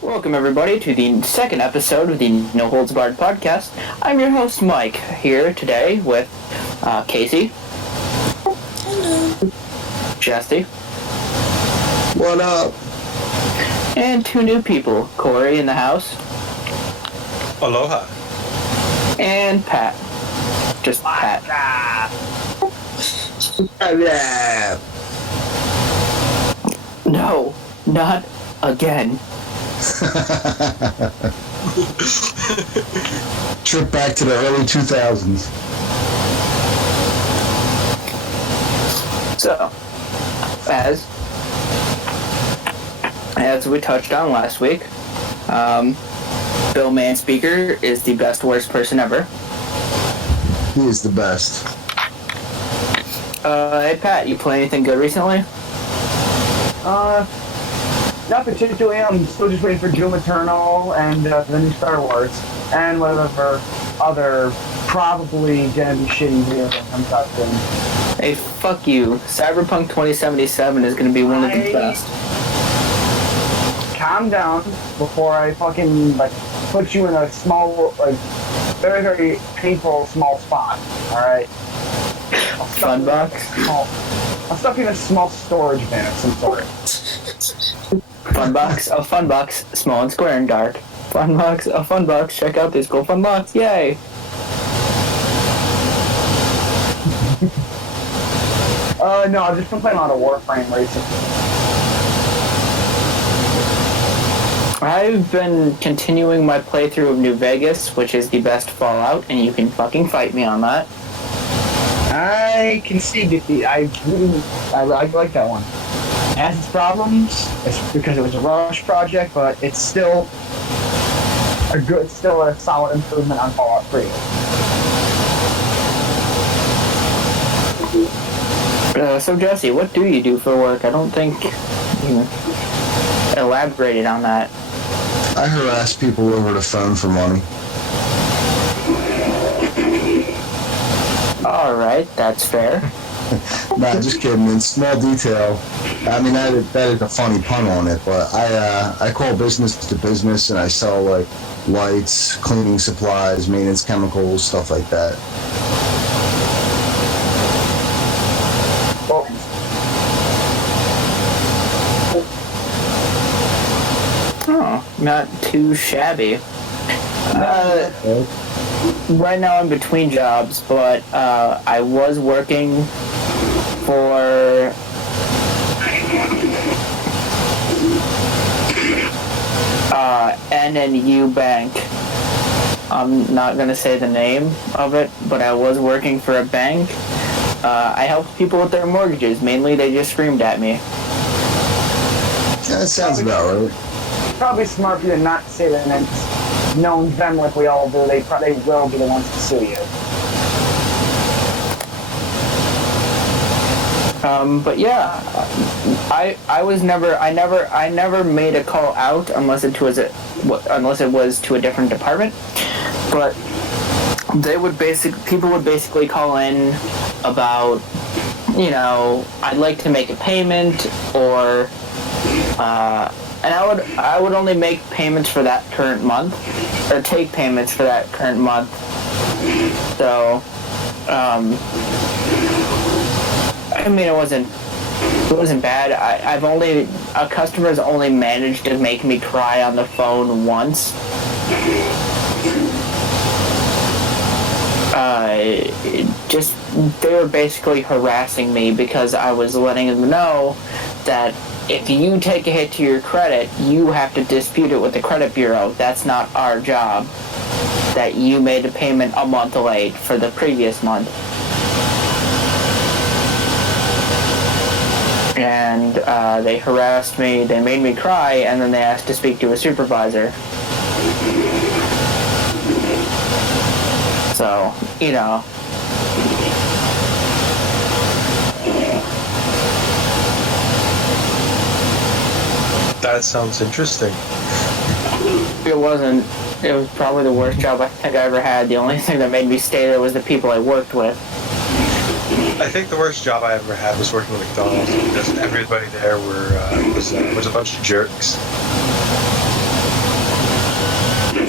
Welcome, everybody, to the second episode of the No Holds Barred podcast. I'm your host, Mike, here today with Casey. Hello. Jesse. What up? And two new people, Corey in the house. Aloha. And Pat. Just Pat. No, not again. Trip back to the early 2000s. So, as we touched on last week, Bill Manspeaker is the best worst person ever. He is the best. Hey Pat, you play anything good recently? Not particularly. I'm still just waiting for Doom Eternal and the new Star Wars and whatever other probably gonna be shitty video game comes out soon. Hey, fuck you. Cyberpunk 2077 is gonna be one of the best. Calm down before I fucking put you in a small, very, very painful small spot. Alright? Fun box? I'll stuff you in a small storage bin of some sort. Fun box, small and square and dark. Fun box, check out this cool fun box, yay! No, I've just been playing a lot of Warframe recently. I've been continuing my playthrough of New Vegas, which is the best Fallout, and you can fucking fight me on that. I can see that I like that one. It has its problems. It's because it was a rush project, but it's still a solid improvement on Fallout 3. So Jesse, what do you do for work? I don't think you elaborated on that. I harass people over the phone for money. Alright, that's fair. Nah, just kidding. In small detail, I mean that is a funny pun on it, but I call business to business and I sell lights, cleaning supplies, maintenance chemicals, stuff like that. Oh, not too shabby. Right now I'm between jobs, but I was working for NNU Bank. I'm not going to say the name of it, but I was working for a bank. I helped people with their mortgages. Mainly they just screamed at me. Yeah, that sounds about right. Probably smart for you to not say that, and then knowing them like we all do, they will be the ones to sue you. But yeah, I never made a call out unless it was to a different department. But people would basically call in about, I'd like to make a payment, or and I would only make payments for that current month, or take payments for that current month. So, I mean, it wasn't bad. A customer's only managed to make me cry on the phone once. They were basically harassing me because I was letting them know that if you take a hit to your credit, you have to dispute it with the credit bureau. That's not our job. That you made a payment a month late for the previous month. And they harassed me, they made me cry, and then they asked to speak to a supervisor. So, That sounds interesting. It wasn't. It was probably the worst job I think I ever had. The only thing that made me stay there was the people I worked with. I think the worst job I ever had was working at McDonald's because everybody there was a bunch of jerks.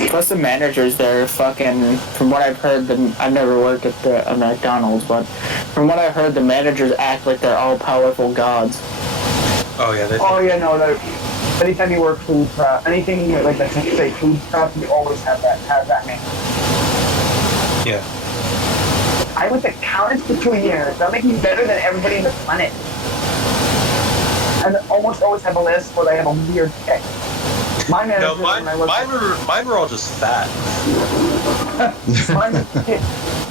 Plus the managers there fucking, from what I've heard, I've never worked at a McDonald's, but from what I've heard, the managers act like they're all powerful gods. Oh yeah. No. Anytime you work food prep, anything like that's say food prep, you always have that man. Yeah. I went to college for 2 years. That'll make me better than everybody on the planet. And I almost always have a list where they have a weird pick. My manager. No, mine were all just fat.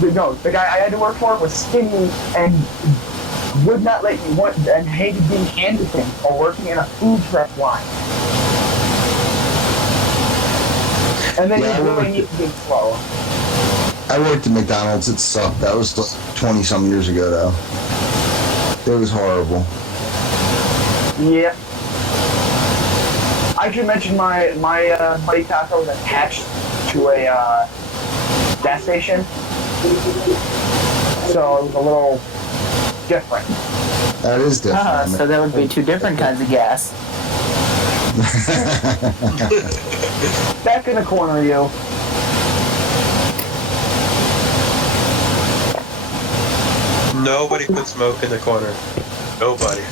The guy I had to work for was skinny and would not let you want and hated being handed things or working in a food prep line. And then you really need to be slow. I worked at McDonald's. It sucked. That was 20-some years ago, though. It was horrible. Yeah. I should mention my buddy taco was attached to a gas station, so it was a little different. That is different. So there would be two different kinds of gas. Back in the corner, you. Nobody put smoke in the corner. Nobody.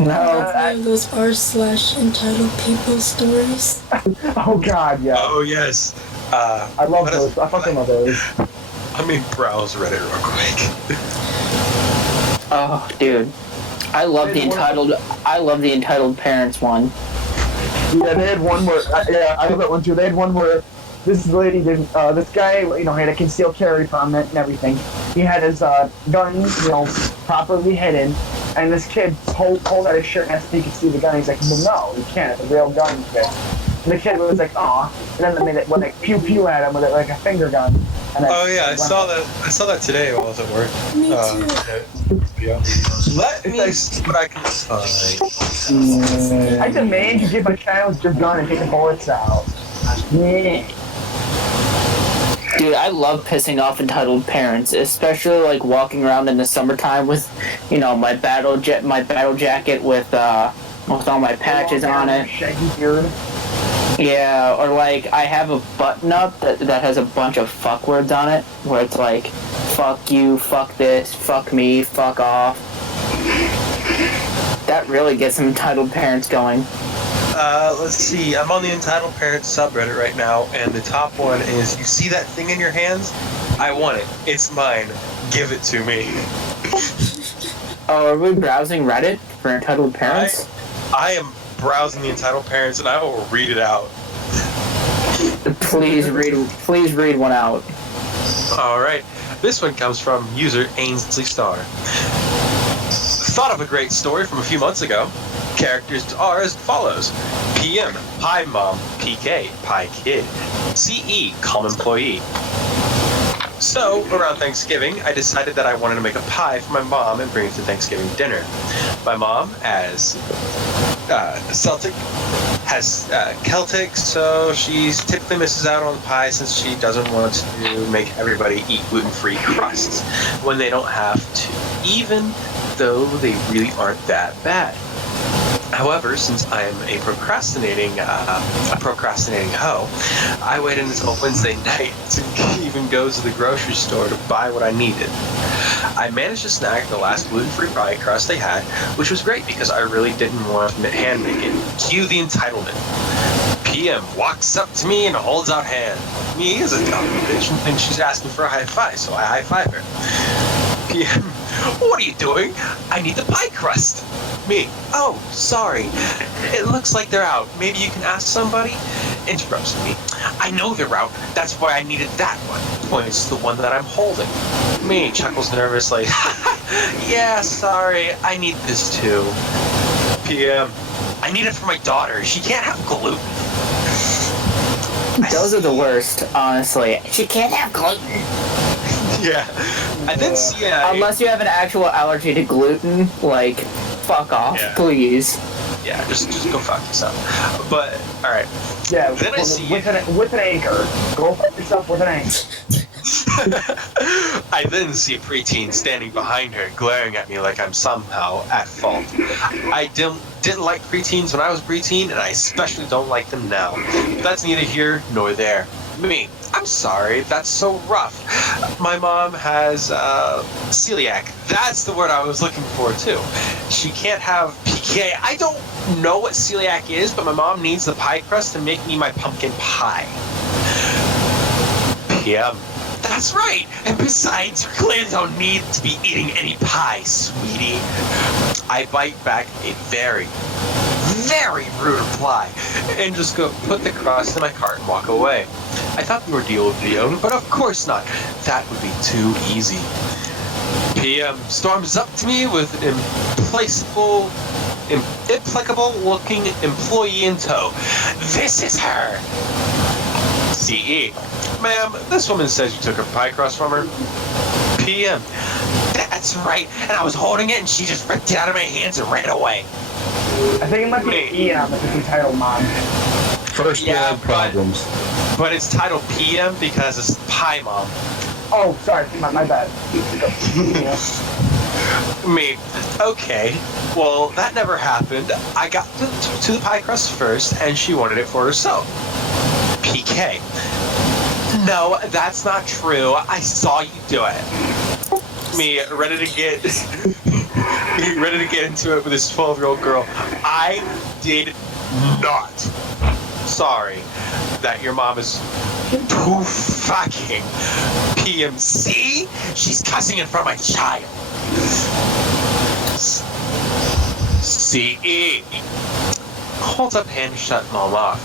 No. One of those r/entitled people stories. Oh God, yeah. Oh yes. I love those. I fucking love those. Let me browse Reddit real quick. Oh, dude. I love the entitled parents one. Yeah, they had one where. Yeah, I love that one too. They had one where this lady did. This guy, had a concealed carry permit and everything. He had his guns, properly hidden. And this kid pulled out his shirt and asked if he could see the gun. He's like, well, no, you can't. It's a real gun, kid. And the kid was like, aw. And then they made it when they pew pew at him with it like a finger gun. And Oh yeah, I saw that today while I was at work. Me too. Yeah. Let me see what I can find. I demand you give my child your gun and take the bullets out. Yeah. Dude, I love pissing off entitled parents, especially like walking around in the summertime with, my battle jacket with all my patches on it. Shaggy beard. Yeah, or like I have a button up that has a bunch of fuck words on it, where it's like, fuck you, fuck this, fuck me, fuck off. That really gets some entitled parents going. Let's see. I'm on the entitled parents subreddit right now, and the top one is, you see that thing in your hands? I want it. It's mine. Give it to me. Oh, are we browsing Reddit for entitled parents? I am browsing the entitled parents, and I will read it out. Please read one out. All right. This one comes from user Ainsley Star. Thought of a great story from a few months ago. Characters are as follows: PM, Pie Mom; PK, Pie Kid; CE, Calm Employee. So, around Thanksgiving, I decided that I wanted to make a pie for my mom and bring it to Thanksgiving dinner. My mom, as Celtic, has Celtic, so she typically misses out on the pie since she doesn't want to make everybody eat gluten-free crusts when they don't have to, even though they really aren't that bad. However, since I am a procrastinating hoe, I waited until Wednesday night to even go to the grocery store to buy what I needed. I managed to snag the last gluten-free pie crust they had, which was great because I really didn't want to hand make it. Cue the entitlement. PM walks up to me and holds out hand. Me is a dumb bitch and thinks she's asking for a high five, so I high five her. PM, what are you doing? I need the pie crust. Me, oh, sorry. It looks like they're out. Maybe you can ask somebody? Interrupts me. I know they're out. That's why I needed that one. Points to the one that I'm holding. Me chuckles nervously. Yeah, sorry. I need this too. PM, I need it for my daughter. She can't have gluten. Those are the worst, honestly. She can't have gluten. Yeah. I did see Unless you have an actual allergy to gluten, like, fuck off, please. Yeah, just go fuck yourself. But, alright. Yeah, Then I see with an anchor. Go fuck yourself with an anchor. I then see a preteen standing behind her, glaring at me like I'm somehow at fault. I didn't like preteens when I was a preteen, and I especially don't like them now. But that's neither here nor there. Me, I'm sorry, that's so rough. My mom has celiac. That's the word I was looking for too. She can't have PK. I don't know what celiac is, but my mom needs the pie crust to make me my pumpkin pie. PM. That's right. And besides, you clearly don't need to be eating any pie, sweetie. I bite back a very, very rude reply and just go put the crust in my cart and walk away. I thought the ordeal would be over, but of course not. That would be too easy. PM storms up to me with an implacable looking employee in tow. This is her. CE. Ma'am, this woman says you took her pie crust from her. PM. That's right, and I was holding it and she just ripped it out of my hands and ran away. I think it might be an E on the title, Mom. First world problems. But it's titled PM because it's Pie Mom. Oh, sorry, my bad. Me. Okay. Well, that never happened. I got to the pie crust first, and she wanted it for herself. PK. No, that's not true. I saw you do it. Me, ready to get into it with this 12-year-old girl. I did not. Sorry that your mom is too fucking PMC. She's cussing in front of my child. CE. Holds up hand, shut mom off.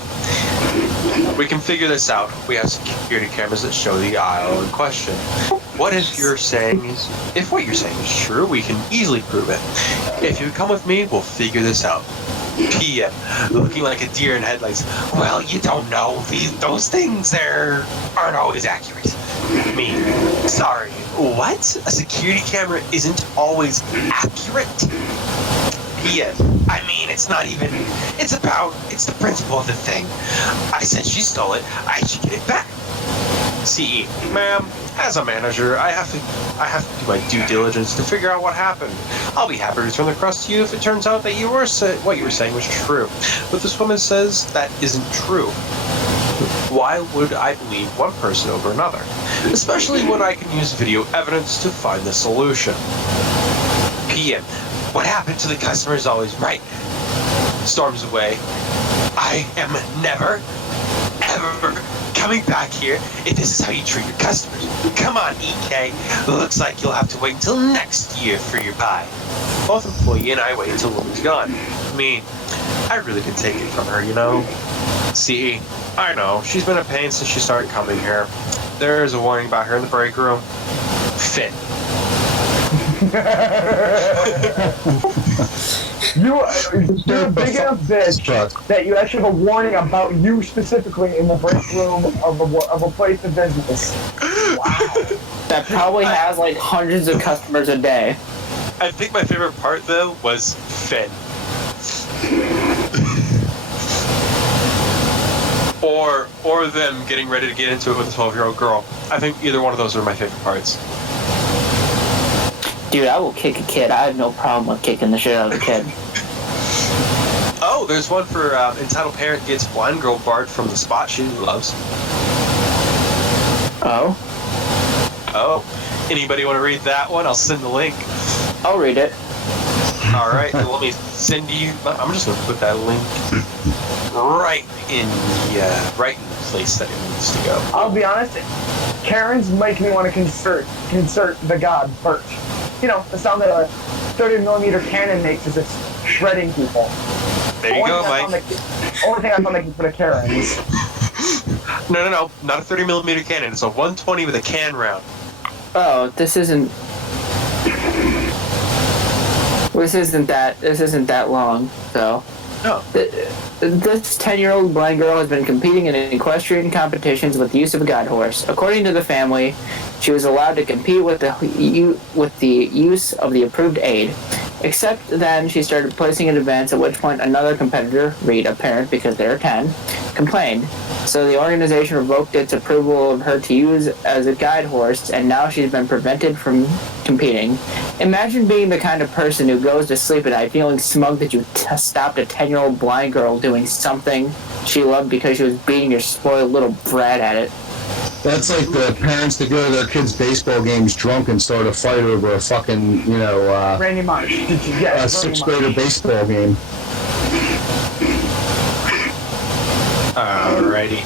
We can figure this out. We have security cameras that show the aisle in question. If what you're saying is true, we can easily prove it. If you come with me, we'll figure this out. PM, looking like a deer in headlights. Well, you don't know. Those things there aren't always accurate. Me, sorry. What? A security camera isn't always accurate? PM, I mean, it's the principle of the thing. I said she stole it. I should get it back. CE, ma'am, as a manager, I have to do my due diligence to figure out what happened. I'll be happy to return the crust to you if it turns out that what you were saying was true. But this woman says that isn't true. Why would I believe one person over another? Especially when I can use video evidence to find the solution. PM, what happened to the customer is always right. Storms away. I am never, ever coming back here if this is how you treat your customers. Come on, EK. Looks like you'll have to wait until next year for your pie. Both employee and I wait until the woman's gone. I mean, I really can take it from her, you know? CE, I know. She's been a pain since she started coming here. There's a warning about her in the break room. Fit. You're a big enough bitch that you actually have a warning about you specifically in the break room of a place of business. Wow. That probably has like hundreds of customers a day. I think my favorite part though was Finn. or them getting ready to get into it with a 12-year-old girl. I think either one of those are my favorite parts. Dude, I will kick a kid. I have no problem with kicking the shit out of a kid. Oh, there's one for entitled parent gets blind girl barred from the spot she loves. Oh? Oh. Anybody want to read that one? I'll send the link. I'll read it. All right, let me send you. I'm just going to put that link right in the place that it needs to go. I'll be honest, Karens make me want to insert the god Bert. You know, the sound that a 30mm cannon makes as it's shredding people. There you go, Mike. Only thing I found making for the Karens. No, not a 30mm cannon. It's a 120 with a can round. Oh, this isn't that long, so. No. This 10-year-old blind girl has been competing in equestrian competitions with the use of a guide horse. According to the family, she was allowed to compete with the use of the approved aid. Except then she started placing in advance, at which point another competitor, read a parent because they're 10, complained. So the organization revoked its approval of her to use as a guide horse, and now she's been prevented from competing. Imagine being the kind of person who goes to sleep at night feeling smug that you stopped a 10-year-old blind girl doing something she loved because she was beating your spoiled little brat at it. That's like the parents that go to their kids' baseball games drunk and start a fight over a fucking, Randy Marsh. Yeah, a sixth-grader baseball game. Alrighty.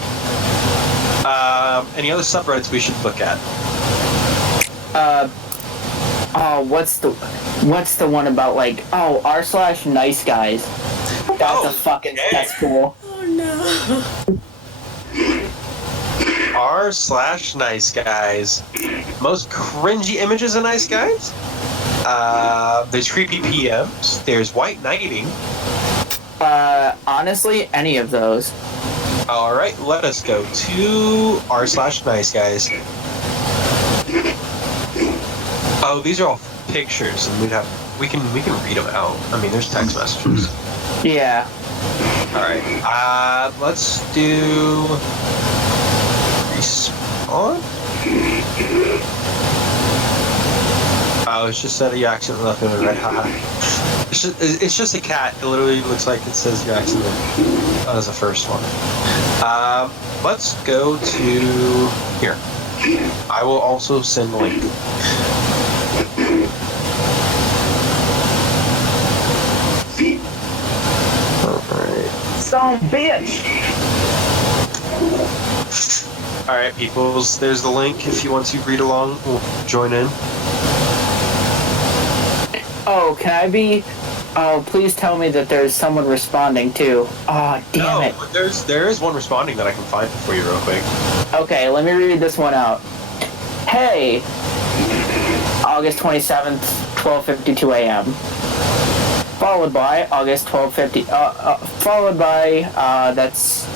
Any other subreddits we should look at? What's the one about r/nice guys? That's a fucking cesspool. Oh no. r/nice guys. Most cringy images of nice guys? There's creepy PMs. There's white knighting. Honestly, any of those. Alright, let us go to r/nice guys. Oh, these are all pictures, and we can read them out. I mean, there's text messages. Yeah. Alright, let's do respawn. Oh, it's just that you accidentally left him in red. Haha. It's just a cat. It literally looks like it says you accidentally. That was the first one. Let's go to here. I will also send the link. Alright. Some bitch. Alright, peoples. There's the link. If you want to read along, we'll join in. Oh, can I be... Oh, please tell me that there's someone responding too. Oh, damn it. But there is one responding that I can find for you real quick. Okay, let me read this one out. Hey, August 27th, 12:52 a.m. Followed by August 12:50. Followed by that's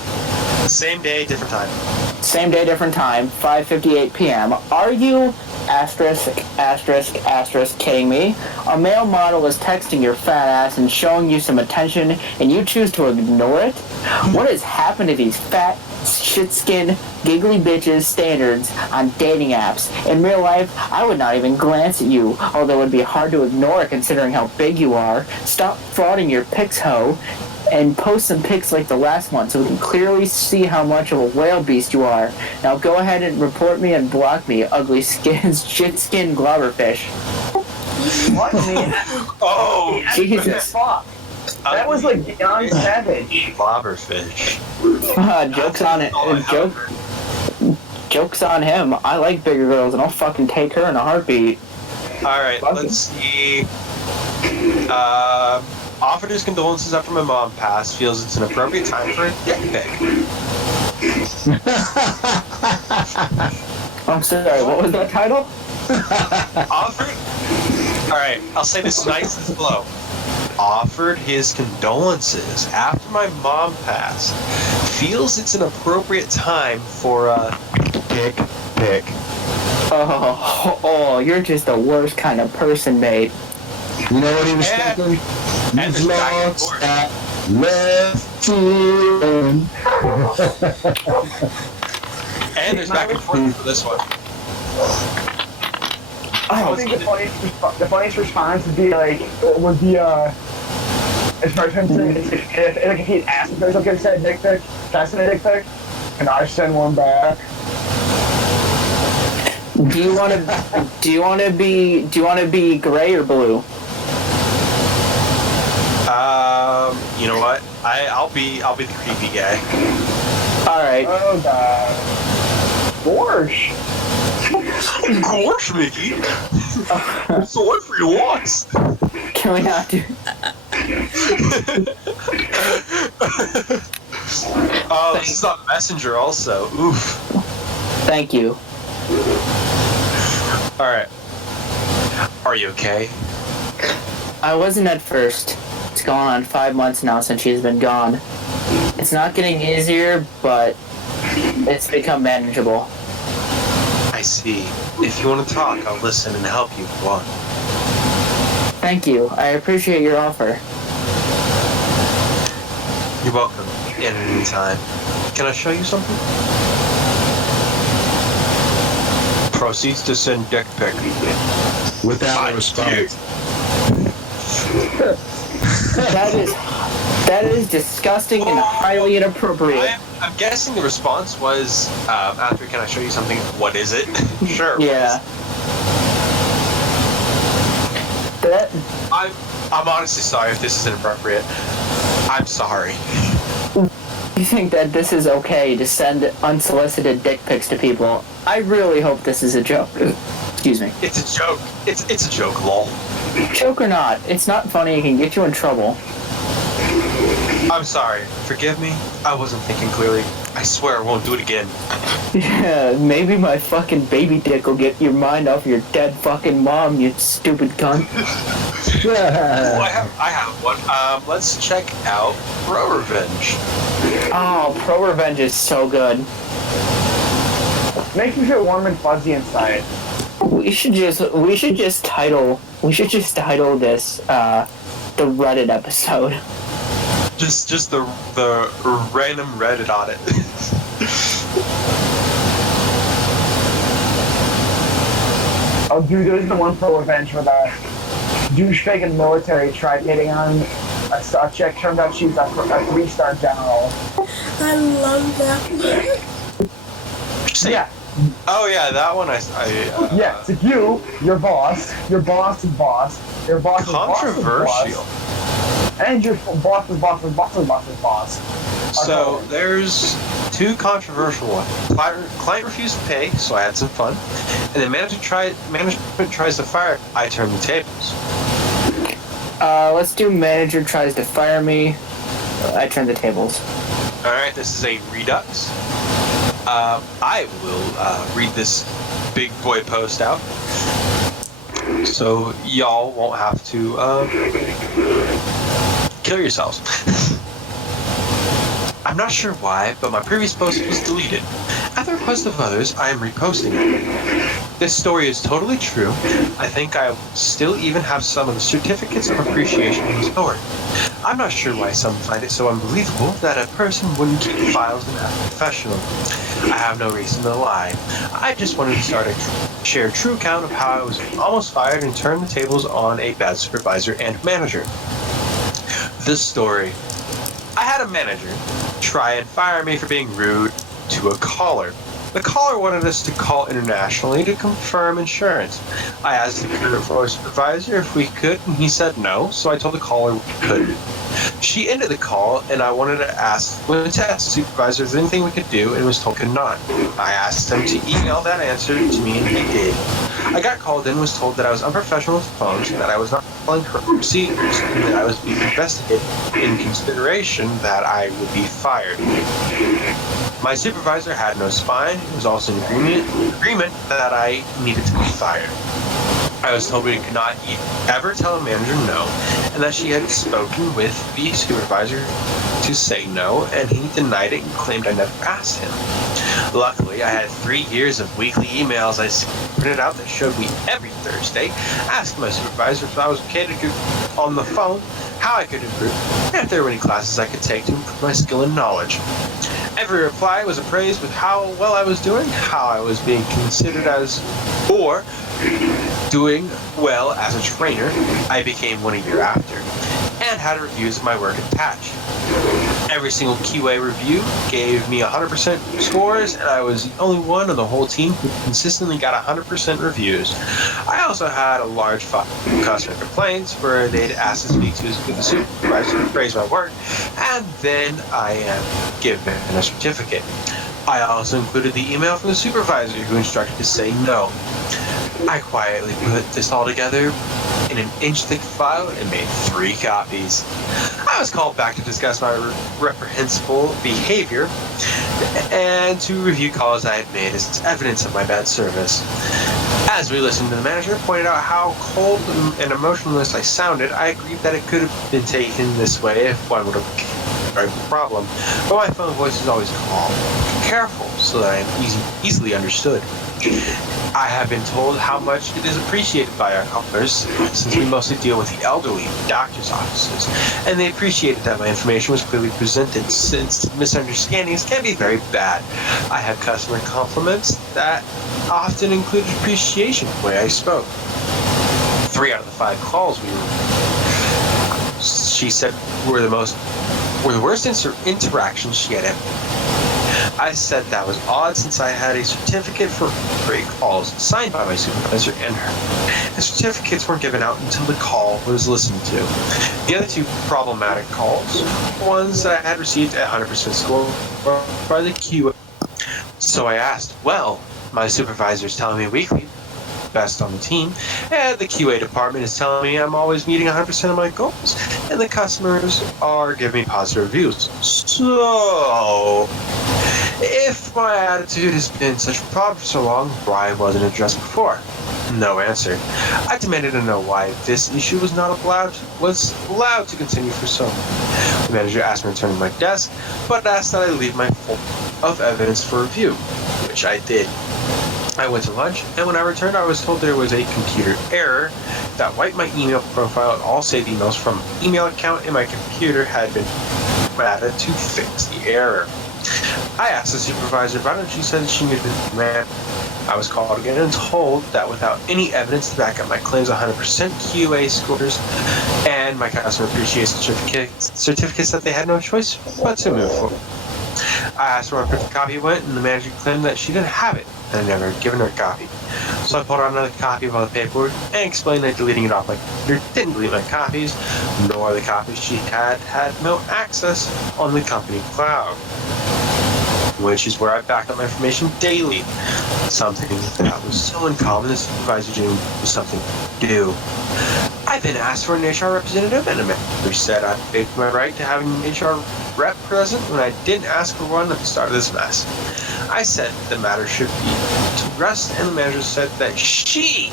Same day, different time. same day, different time, 5:58 p.m. Are you kidding me? A male model is texting your fat ass and showing you some attention, and you choose to ignore it? What has happened to these fat, shit-skinned, giggly bitches standards on dating apps? In real life, I would not even glance at you, although it would be hard to ignore considering how big you are. Stop frauding your pics, ho, and post some pics like the last one so we can clearly see how much of a whale beast you are. Now go ahead and report me and block me, ugly shit-skinned globberfish. What, man? Oh, Jesus. Fuck. That was like beyond savage. Blobberfish. Joke's on it. Joke's on him. I like bigger girls and I'll fucking take her in a heartbeat. Alright, let's see. Offered his condolences after my mom passed. Feels it's an appropriate time for a dick pic. I'm sorry, what was that title? Offered? Alright, I'll say this nice and slow. Offered his condolences after my mom passed. Feels it's an appropriate time for a dick pic. Oh, you're just the worst kind of person, mate. You know what he was thinking? And there's back and forth. That left foot. And there's back and forth for this one. I think the funniest response would be as far as him saying, if he'd asked if there's okay to send a dick pic, send a dick pic, and I send one back. Do you want to be gray or blue? You know what? I'll be the creepy guy. All right. Oh god. Gorsh. Gosh, Mickey. So what for your walks? Can we not do? Oh, this is on Messenger also. Oof. Thank you. Alright. Are you okay? I wasn't at first. It's gone on 5 months now since she's been gone. It's not getting easier, but it's become manageable. I see. If you want to talk, I'll listen and help you if you want. Thank you. I appreciate your offer. You're welcome. And at any time. Can I show you something? Proceeds to send dick pic. Without a response. That is disgusting and highly inappropriate. I'm guessing the response was, after can I show you something? What is it? Sure. Yeah. I'm honestly sorry if this is inappropriate. I'm sorry. You think that this is okay to send unsolicited dick pics to people? I really hope this is a joke. Excuse me. It's a joke. It's a joke, lol. Joke or not, it's not funny. It can get you in trouble. I'm sorry. Forgive me. I wasn't thinking clearly. I swear I won't do it again. Yeah, maybe my fucking baby dick will get your mind off your dead fucking mom, you stupid cunt. Oh, I have one. Let's check out Pro Revenge. Oh, Pro Revenge is so good. Makes me feel warm and fuzzy inside. We should just title this the Reddit episode. Just the random Reddit on it. Oh, dude, there's the one Pro Revenge where the douchebag in the military tried hitting on a chick. Turned out she was a 3-star general. I love that. Yeah. Oh yeah, that one Yeah, it's like your boss's boss, your boss's boss's controversial. boss, and your boss's boss. So there's two controversial ones. Client refused to pay, so I had some fun. And then management tries to fire. I turn the tables. Let's do manager tries to fire me. I turn the tables. All right, this is a redux. I will read this big boy post out, so y'all won't have to kill yourselves. I'm not sure why, but my previous post was deleted. At the request of others, I am reposting it. This story is totally true. I think I still even have some of the certificates of appreciation in the story. I'm not sure why some find it so unbelievable that a person wouldn't keep the files and act professional. I have no reason to lie. I just wanted to share a true account of how I was almost fired and turned the tables on a bad supervisor and manager. This story. I had a manager try and fire me for being rude to a caller. The caller wanted us to call internationally to confirm insurance. I asked the current floor supervisor if we could, and he said no, so I told the caller we couldn't. She ended the call, and I wanted to ask the supervisor if there's anything we could do, and was told could not. I asked him to email that answer to me, and he did. I got called in and was told that I was unprofessional with phones, and that I was not following correct procedures, and that I was being investigated in consideration that I would be fired. My supervisor had no spine. It was also an agreement that I needed to be fired. I was told we could not ever tell a manager no, and that she had spoken with the supervisor to say no, and he denied it and claimed I never asked him. Luckily, I had 3 years of weekly emails I printed out that showed me every Thursday, asked my supervisor if I was okay to go on the phone, how I could improve, and if there were any classes I could take to improve my skill and knowledge. Every reply was appraised with how well I was doing, how I was being considered as, or doing well as a trainer. I became one a year after, and had reviews of my work attached. Every single QA review gave me 100% scores, and I was the only one on the whole team who consistently got 100% reviews. I also had a large file of customer complaints where they'd asked to speak to the supervisor to praise my work, and then I am given a certificate. I also included the email from the supervisor who instructed to say no. I quietly put this all together in an inch-thick file and made 3 copies. I was called back to discuss my reprehensible behavior and to review calls I had made as evidence of my bad service. As we listened to the manager pointed out how cold and emotionless I sounded, I agreed that it could have been taken this way if one would have very problem, but my phone voice is always calm, careful, so that I am easily understood. I have been told how much it is appreciated by our callers, since we mostly deal with the elderly, doctors' offices, and they appreciated that my information was clearly presented, since misunderstandings can be very bad. I had customer compliments that often included appreciation of the way I spoke. 3 out of the 5 calls she said were the worst interactions she had ever. I said that was odd, since I had a certificate for great calls signed by my supervisor and her. The certificates weren't given out until the call was listened to. The other 2 problematic calls, ones that I had received at 100% score, were by the QA. So I asked, well, my supervisor is telling me weekly best on the team, and the QA department is telling me I'm always meeting 100% of my goals, and the customers are giving me positive reviews. So, if my attitude has been such a problem for so long, why wasn't it addressed before? No answer. I demanded to know why this issue was not allowed to continue for so long. The manager asked me to return to my desk, but asked that I leave my folder of evidence for review, which I did. I went to lunch, and when I returned, I was told there was a computer error that wiped my email profile and all saved emails from email account, and my computer had been added to fix the error. I asked the supervisor about it, and she said she knew the command. I was called again and told that without any evidence to back up my claims, 100% QA scores and my customer appreciation certificates, that they had no choice but to move forward. I asked where my printed copy went, and the manager claimed that she didn't have it, and I'd never given her a copy. So I pulled out another copy of all the paperwork and explained that deleting it off my computer didn't delete my copies, nor the copies she had no access on the company cloud, which is where I back up my information daily. Something that was so uncommon, the supervisor didn't do something to do. I then asked for an HR representative, and the manager said I waived my right to have an HR rep present when I didn't ask for one at the start of this mess. I said the matter should be to rest, and the manager said that she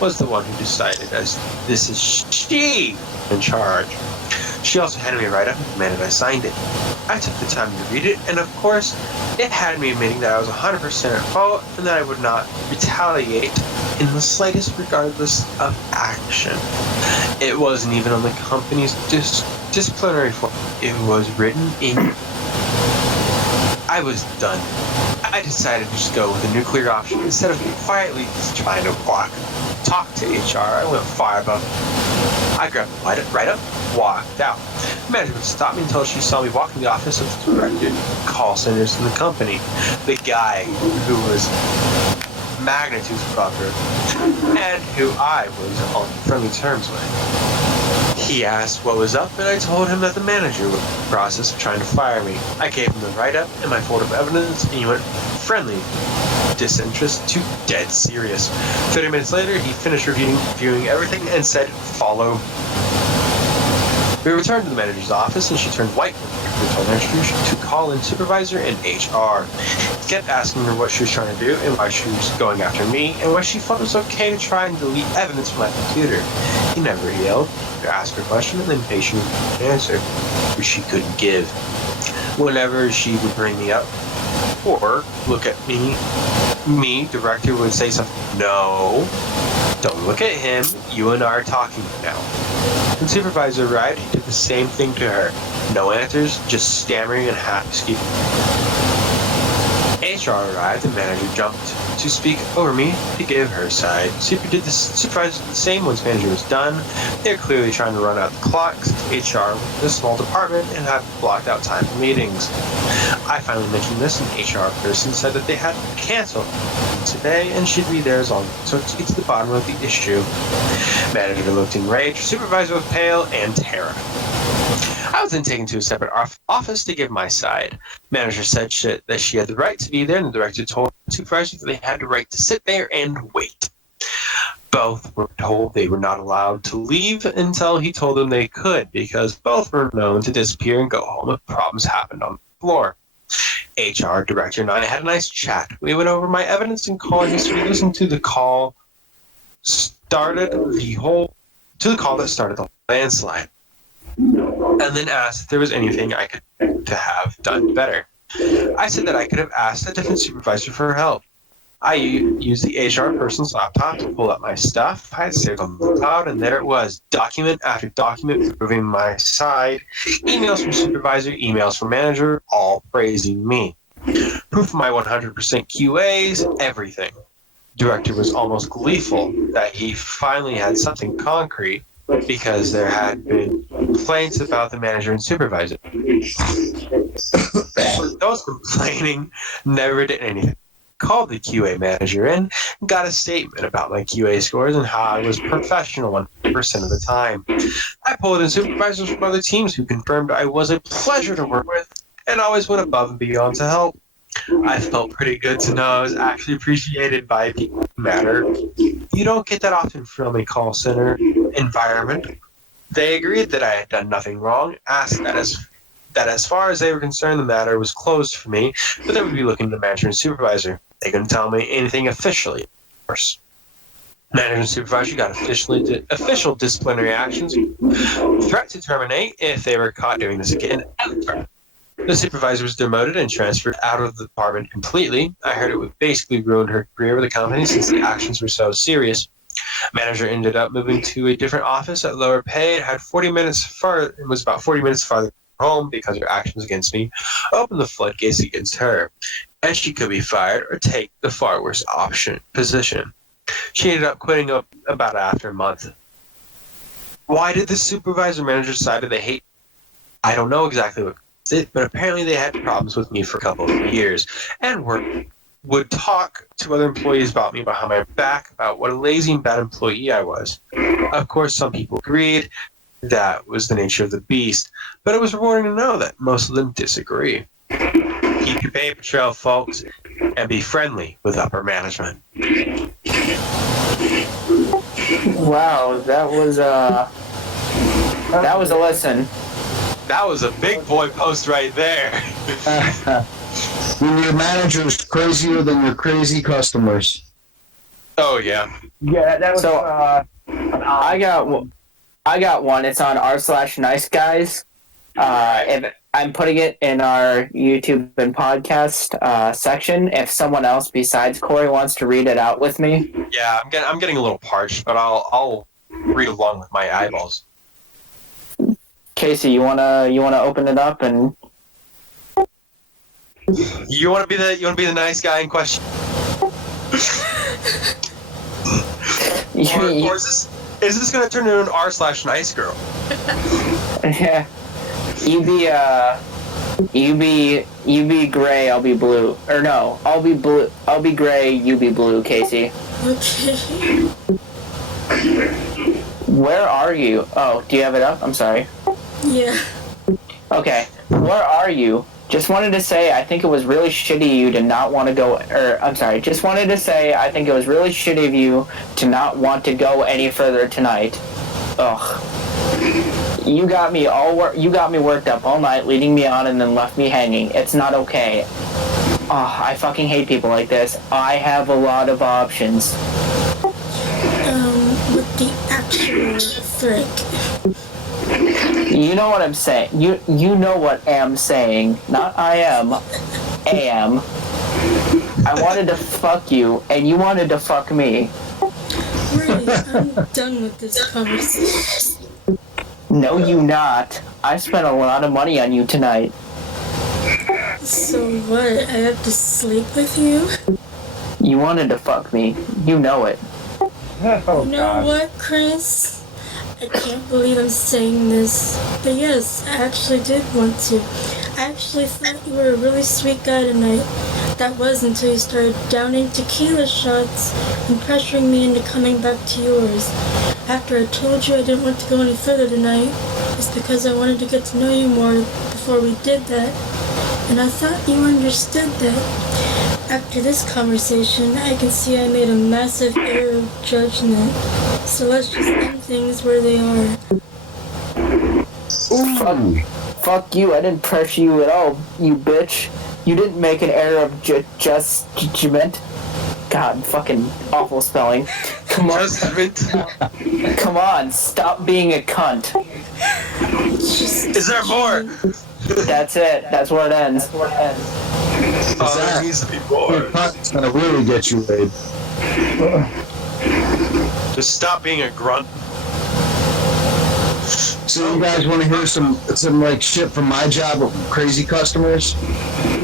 was the one who decided, as this is she in charge. She also handed me a write-up and demanded I signed it. I took the time to read it, and of course, it had me admitting that I was 100% at fault and that I would not retaliate in the slightest regardless of action. It wasn't even on the company's disciplinary form. It was written in. I was done. I decided to just go with the nuclear option instead of quietly trying to talk to HR. I went far above. I grabbed the write-up, walked out. The manager would stop me until she saw me walk in the office of the director call centers in the company. The guy who was magnitudes above her, and who I was on friendly terms with. He asked what was up, and I told him that the manager was in the process of trying to fire me. I gave him the write-up and my folder of evidence, and he went friendly disinterest to dead serious. 30 minutes later, he finished reviewing everything and said, "Follow." We returned to the manager's office, and she turned white when we told her to call in supervisor and HR. He kept asking her what she was trying to do and why she was going after me, and why she felt it was okay to try and delete evidence from my computer. He never yelled. He asked her a question and then patiently answered, which she couldn't give. Whenever she would bring me up or look at me, director would say something. "No, don't look at him. You and I are talking now." When supervisor arrived, he did the same thing to her. No answers, just stammering and housekeeping. HR arrived, the manager jumped to speak over me to give her side. Supervisor did the same once manager was done. They're clearly trying to run out the clock, since HR was a small department and had blocked out time for meetings. I finally mentioned this, and HR person said that they had to cancel today and should be there as long so to get to the bottom of the issue. Manager looked enraged, supervisor was pale and terror. I was then taken to a separate office to give my side. Manager said that she had the right to be there, and the director told the supervisor that they had the right to sit there and wait. Both were told they were not allowed to leave until he told them they could, because both were known to disappear and go home if problems happened on the floor. HR director and I had a nice chat. We went over my evidence and calling history, listened to the call that started the landslide. and then asked if there was anything I could to have done better. I said that I could have asked a different supervisor for help. I used the HR person's laptop to pull up my stuff. I had saved on the cloud, and there it was, document after document proving my side. Emails from supervisor, emails from manager, all praising me. Proof of my 100% QAs, everything. Director was almost gleeful that he finally had something concrete because there had been complaints about the manager and supervisor. Those complaining never did anything. Called the QA manager in and got a statement about my QA scores and how I was professional 100% of the time. I pulled in supervisors from other teams who confirmed I was a pleasure to work with and always went above and beyond to help. I felt pretty good to know I was actually appreciated by people who matter. You don't get that often from a call center environment. They agreed that I had done nothing wrong, asked that as far as they were concerned, the matter was closed for me, but they would be looking to the manager and supervisor. They couldn't tell me anything officially, of course. Manager and supervisor got official disciplinary actions, threat to terminate if they were caught doing this again. The supervisor was demoted and transferred out of the department completely. I heard it would basically ruin her career with the company since the actions were so serious. Manager ended up moving to a different office at lower pay. It was about 40 minutes farther home because her actions against me opened the floodgates against her, and she could be fired or take the far worse position. She ended up quitting about after a month. Why did the supervisor manager decide that they hate? I don't know exactly what it, but apparently they had problems with me for a couple of years and would talk to other employees about me behind my back about what a lazy and bad employee I was. Of course, some people agreed that was the nature of the beast, but it was rewarding to know that most of them disagree. Keep your paper trail, folks, and be friendly with upper management. Wow, that was a lesson. That was a big boy post right there. When your manager's crazier than your crazy customers. Oh yeah. Yeah, that was. So, I got one. It's on r/nice guys. If I'm putting it in our YouTube and podcast section. If someone else besides Corey wants to read it out with me. Yeah, I'm getting a little parched, but I'll read along with my eyeballs. Casey, you wanna open it up and you wanna be the nice guy in question? Or is this gonna turn into an r/nice girl? Yeah. You be gray, I'll be blue. Or no, I'll be blue. I'll be gray, you be blue, Casey. Okay. Where are you? Oh, do you have it up? I'm sorry. Yeah. Okay. Where are you? Just wanted to say I think it was really shitty of you to not want to go, just wanted to say I think it was really shitty of you to not want to go any further tonight. Ugh. You got me worked up all night, leading me on and then left me hanging. It's not okay. Oh, I fucking hate people like this. I have a lot of options. With the actual frick. You know what I'm saying. You know what am saying. Not I am. Am. I wanted to fuck you, and you wanted to fuck me. Really, I'm done with this conversation. No, you not. I spent a lot of money on you tonight. So what? I have to sleep with you? You wanted to fuck me. You know it. Oh, You know God. what, Chris? I can't believe I'm saying this, but yes, I actually did want to. I actually thought you were a really sweet guy tonight. That was until you started downing tequila shots and pressuring me into coming back to yours. After I told you I didn't want to go any further tonight, it's because I wanted to get to know you more before we did that. And I thought you understood that. After this conversation, I can see I made a massive error of judgment. So let's just end things where they are. Fuck you. I didn't pressure you at all, you bitch. You didn't make an error of judgment. God, fucking awful spelling. Come on, Judgment. come on, stop being a cunt. Is there more? That's it. That's where it ends. Oh, there needs to be more. It's gonna really get you laid. Just stop being a grunt. So you guys want to hear some like shit from my job with crazy customers?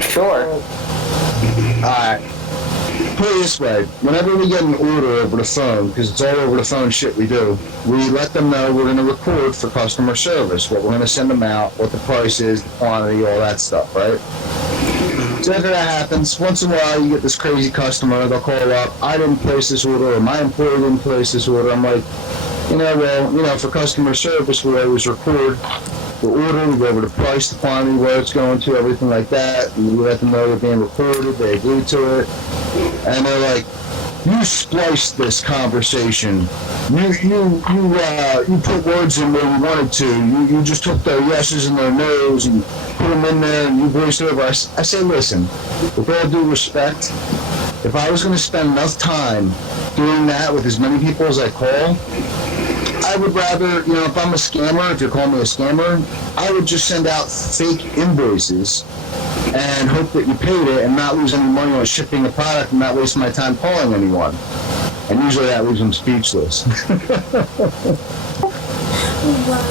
Sure. Alright. Put it this way, whenever we get an order over the phone, because it's all over the phone shit we do, we let them know we're going to record for customer service, what we're going to send them out, what the price is, the quantity, all that stuff, right? So after that happens, once in a while you get this crazy customer, they'll call up, I didn't place this order, or my employee didn't place this order. I'm like, for customer service, we always record the order, we go over the price, the quantity, where it's going to, everything like that, and we let them know they're being recorded, they agree to it, and they're like, you spliced this conversation. You put words in where you wanted to. You just took their yeses and their nos and put them in there and you voiced it over. I say, listen, with all due respect, if I was going to spend enough time doing that with as many people as I call, I would rather, if I'm a scammer, if you're calling me a scammer, I would just send out fake invoices and hope that you paid it and not lose any money on shipping the product and not waste my time calling anyone. And usually that leaves them speechless.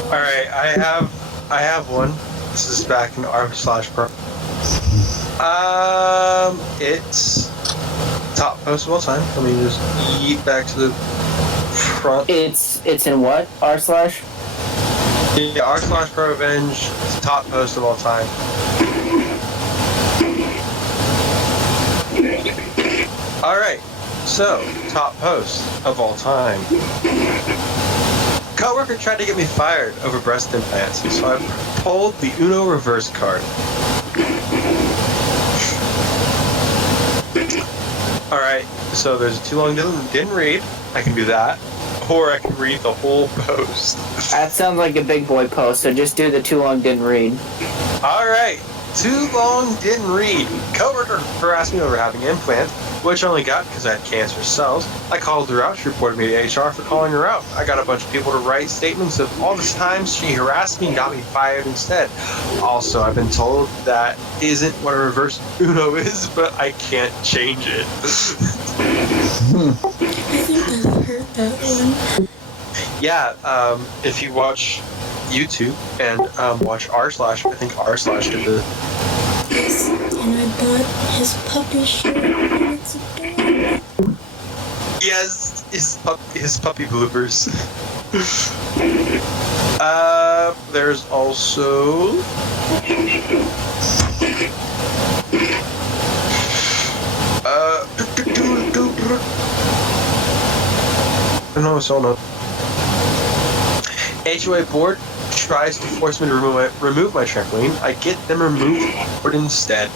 All right, I have one. This is back in r/pro. It's top post of all time. Let me just yeet back to the front. It's in what? r/? Yeah, r/pro revenge. It's top post of all time. All right, so top post of all time. Coworker tried to get me fired over breast implants, so I pulled the Uno reverse card. All right, so there's too long didn't read. I can do that, or I can read the whole post. That sounds like a big boy post, so just do the too long didn't read. All right, too long didn't read. Coworker harassed me over having an implant, which I only got because I had cancer cells. I called her out. She reported me to HR for calling her out. I got a bunch of people to write statements of all the times she harassed me and got me fired instead. Also, I've been told that isn't what a reverse Uno is, but I can't change it. I think I've heard that one. Yeah, if you watch YouTube and watch r/, I think r/ did the... Yes, and I bought his puppy shirt and it's adorable. Yes, his puppy bloopers. There's also... No, it's all not. HOA board tries to force me to remove my trampoline. I get them removed instead.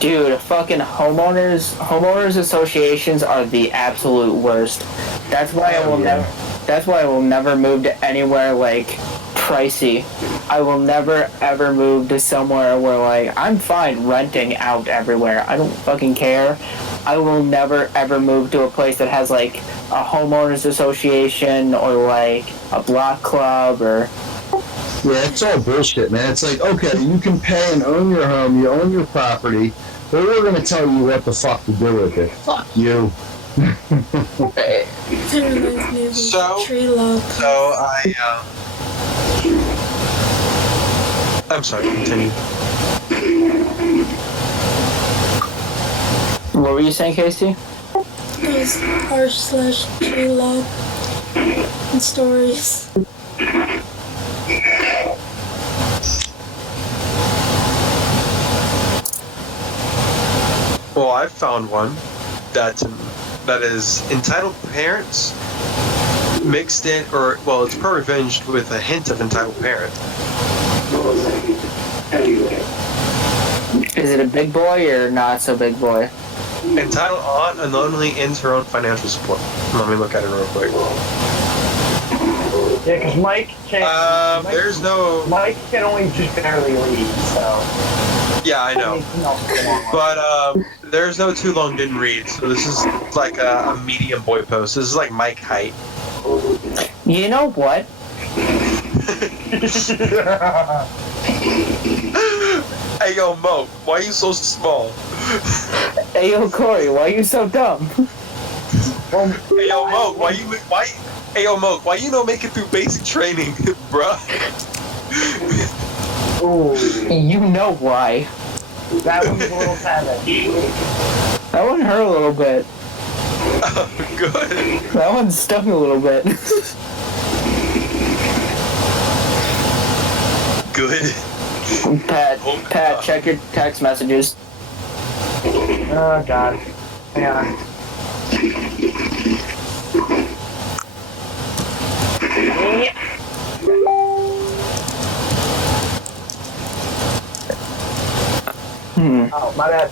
Dude, fucking homeowners associations are the absolute worst. That's why I will never move to anywhere like pricey. I will never ever move to somewhere where like I'm fine renting out everywhere. I don't fucking care. I will never ever move to a place that has like a homeowners association or like a block club or... Yeah, it's all bullshit, man. It's like, okay, you can pay and own your home, you own your property, but we're going to tell you what the fuck to do with it. Fuck you. That reminds me of So- tree log. So I'm sorry, continue. What were you saying, Casey? Those r/tree log and stories. Well, I found one that is entitled parents mixed in, or well, it's pro-revenge with a hint of entitled parent. Is it a big boy or not so big boy? Entitled aunt unknowingly ends her own financial support. Let me look at it real quick. Yeah, because Mike can't. There's no. Mike can only just barely read, so. Yeah, I know. But there's no too long didn't read, so this is like a medium boy post. This is like Mike height. You know what? Hey yo, Mo, why are you so small? Hey, yo, Corey, why are you so dumb? Hey yo, Mo, Hey yo, Mo, why you don't make it through basic training, bruh? Ooh, You know why. that one's a little savage. That one hurt a little bit. Good. That one stung a little bit. Good. Pat, check your text messages. Oh god. Hang on. Oh, my bad.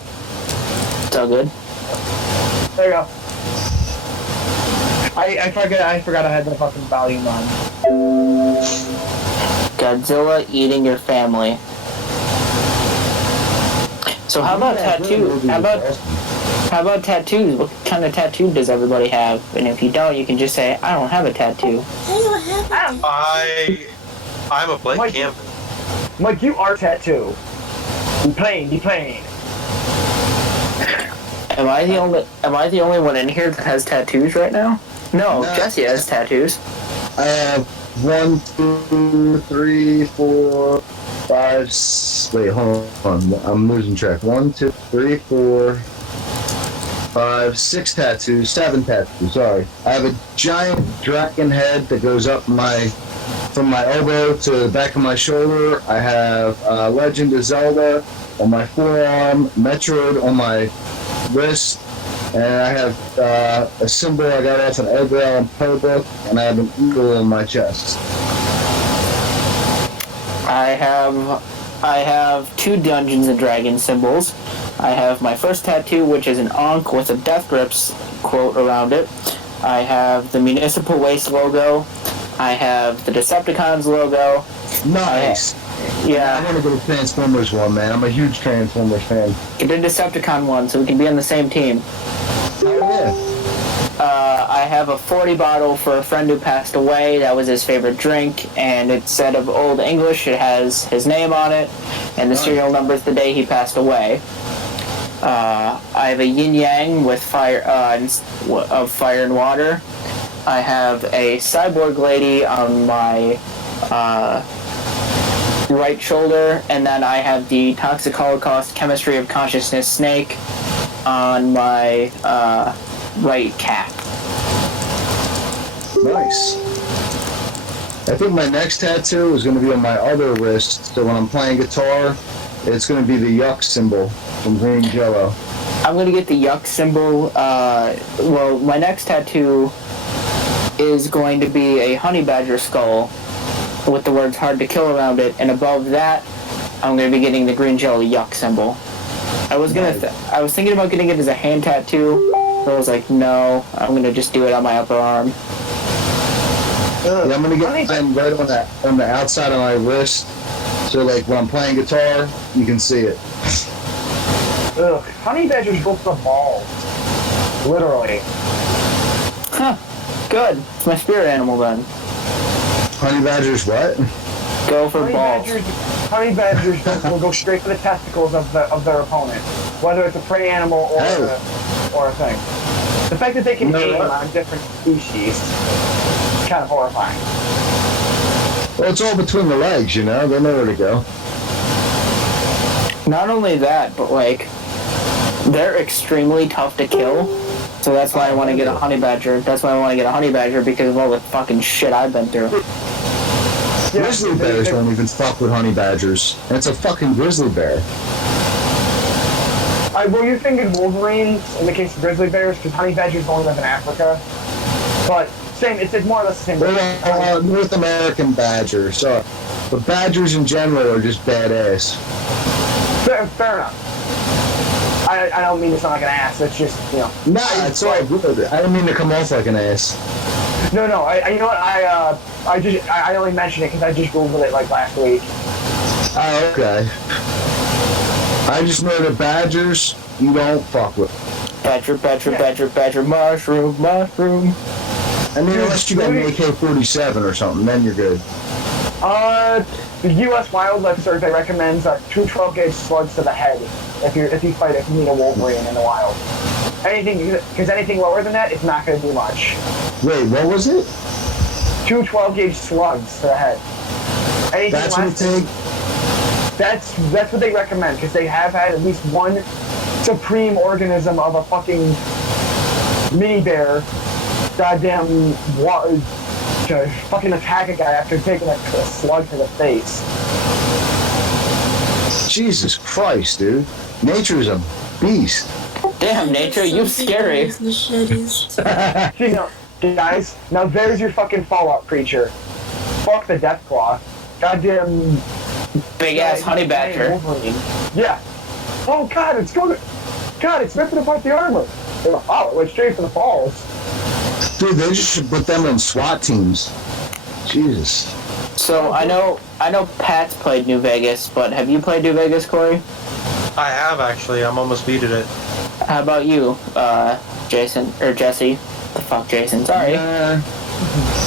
It's all good. There you go. I forgot I had the fucking volume on. Godzilla eating your family. So how about tattoos? How about tattoos? What kind of tattoo does everybody have? And if you don't, you can just say, I don't have a tattoo. I'm a blank canvas. Mike, you are tattoo. Be plain. Am I the only one in here that has tattoos right now? No, Jesse has tattoos. I have 1, 2, 3, 4, 5. Wait, hold on. I'm losing track. 1, 2, 3, 4, 5, 6 tattoos. 7 tattoos. Sorry. I have a giant dragon head that goes up from my elbow to the back of my shoulder. I have Legend of Zelda on my forearm, Metroid on my wrist, and I have a symbol I got off an Edgar Allan Poe book, and I have an eagle on my chest. I have 2 Dungeons and Dragons symbols. I have my first tattoo, which is an Ankh with a Death Grips quote around it. I have the Municipal Waste logo. I have the Decepticons logo. Nice. Yeah. I want to go to Transformers one, man. I'm a huge Transformers fan. Get a Decepticon one so we can be on the same team. Oh, yeah. I have a 40 bottle for a friend who passed away. That was his favorite drink, and instead of Old English, it has his name on it, and the serial number is the day he passed away. I have a yin yang with fire and water. I have a cyborg lady on my right shoulder, and then I have the Toxic Holocaust Chemistry of Consciousness snake on my right cap. Nice. I think my next tattoo is going to be on my other wrist, so when I'm playing guitar, it's going to be the yuck symbol from Green Jello. I'm going to get the yuck symbol. Well, my next tattoo is going to be a honey badger skull with the words hard to kill around it, and above that, I'm going to be getting the green jello yuck symbol. I was thinking about getting it as a hand tattoo, but I was like, no, I'm going to just do it on my upper arm. Yeah, I'm going to get mine right on the outside of my wrist, so like when I'm playing guitar, you can see it. Ugh, honey badgers go for balls. Literally. Huh. Good. It's my spirit animal then. Honey badgers what? Go for balls. Honey badgers will go straight for the testicles of their opponent, whether it's a prey animal or a thing. The fact that they can aim on different species is kind of horrifying. Well, it's all between the legs, you know? They know where to go. Not only that, but like, they're extremely tough to kill. So that's why I want to get a honey badger. That's why I want to get a honey badger, because of all the fucking shit I've been through. Yeah, Grizzly bears don't even fuck with honey badgers. And it's a fucking grizzly bear. Well, you're thinking Wolverines in the case of grizzly bears, because honey badgers only live in Africa. But same, it's more or less the same. North American badgers. So, but badgers in general are just badass. Fair enough. I don't mean to sound like an ass. It's just, you know. Nah, it's all good. I don't mean to come off like an ass. No. You know what? I only mentioned it because I just googled it like last week. Oh, okay. I just know the badgers you don't fuck with. Badger, mushroom. I mean, unless you got an AK-47 or something, then you're good. The U.S. Wildlife Survey recommends 2 12-gauge slugs to the head if you meet a wolverine in the wild. Anything lower than that, it's not going to do much. Wait, what was it? 2 12-gauge slugs to the head. That's what it takes? That's what they recommend, because they have had at least one supreme organism of a fucking mini bear to fucking attack a guy after taking a slug to the face. Jesus Christ, dude. Nature's a beast. Damn, nature, you scary. Machetes. You know, guys, now there's your fucking Fallout creature. Fuck the Deathclaw. Goddamn Big ass honey badger. Yeah. Oh god, it's ripping apart the armor. Oh, it went straight for the falls. Dude, they just should put them in SWAT teams. Jesus. So I know Pat's played New Vegas, but have you played New Vegas, Corey? I have actually. I'm almost beaten it. How about you, Jason or Jesse? The fuck, Jason? Sorry.